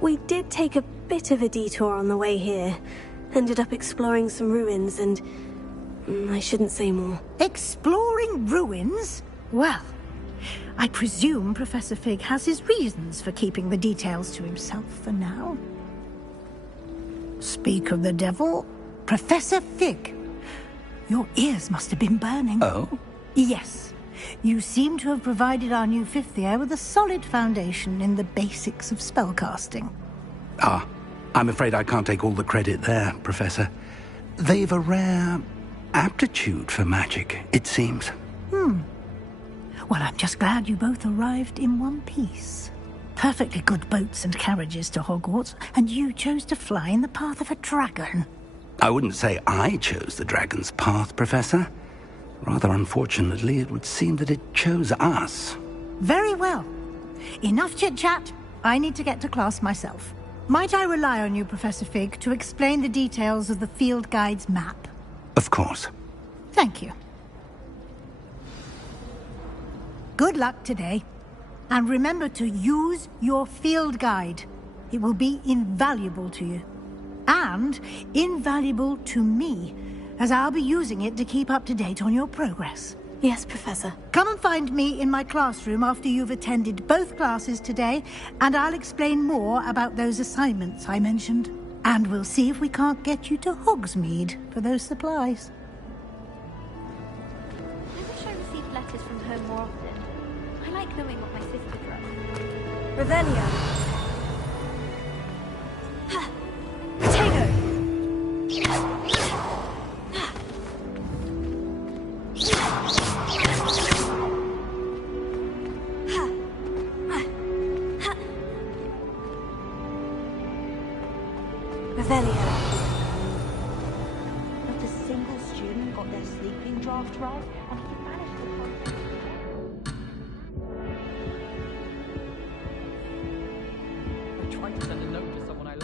We did take a bit of a detour on the way here, Ended up exploring some ruins and... I shouldn't say more. Exploring ruins? Well, I presume Professor Fig has his reasons for keeping the details to himself for now. Speak of the devil, Professor Fig. Your ears must have been burning. Oh? Yes. You seem to have provided our new fifth year with a solid foundation in the basics of spellcasting. Ah, I'm afraid I can't take all the credit there, Professor. They've a rare aptitude for magic, it seems. Well, I'm just glad you both arrived in one piece. Perfectly good boats and carriages to Hogwarts, and you chose to fly in the path of a dragon. I wouldn't say I chose the dragon's path, Professor. Rather unfortunately, it would seem that it chose us. Very well. Enough chit-chat. I need to get to class myself. Might I rely on you, Professor Fig, to explain the details of the field guide's map? Of course. Thank you. Good luck today. And remember to use your field guide. It will be invaluable to you. And invaluable to me, as I'll be using it to keep up to date on your progress. Yes, Professor. Come and find me in my classroom after you've attended both classes today, and I'll explain more about those assignments I mentioned. And we'll see if we can't get you to Hogsmeade for those supplies. I wish I received letters from home more often. I like knowing what my sister wrote. Revelio. Revelio. Not a single student got their sleeping draft right, and he managed to... I tried to send a note to someone I like.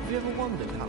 Have you ever wondered how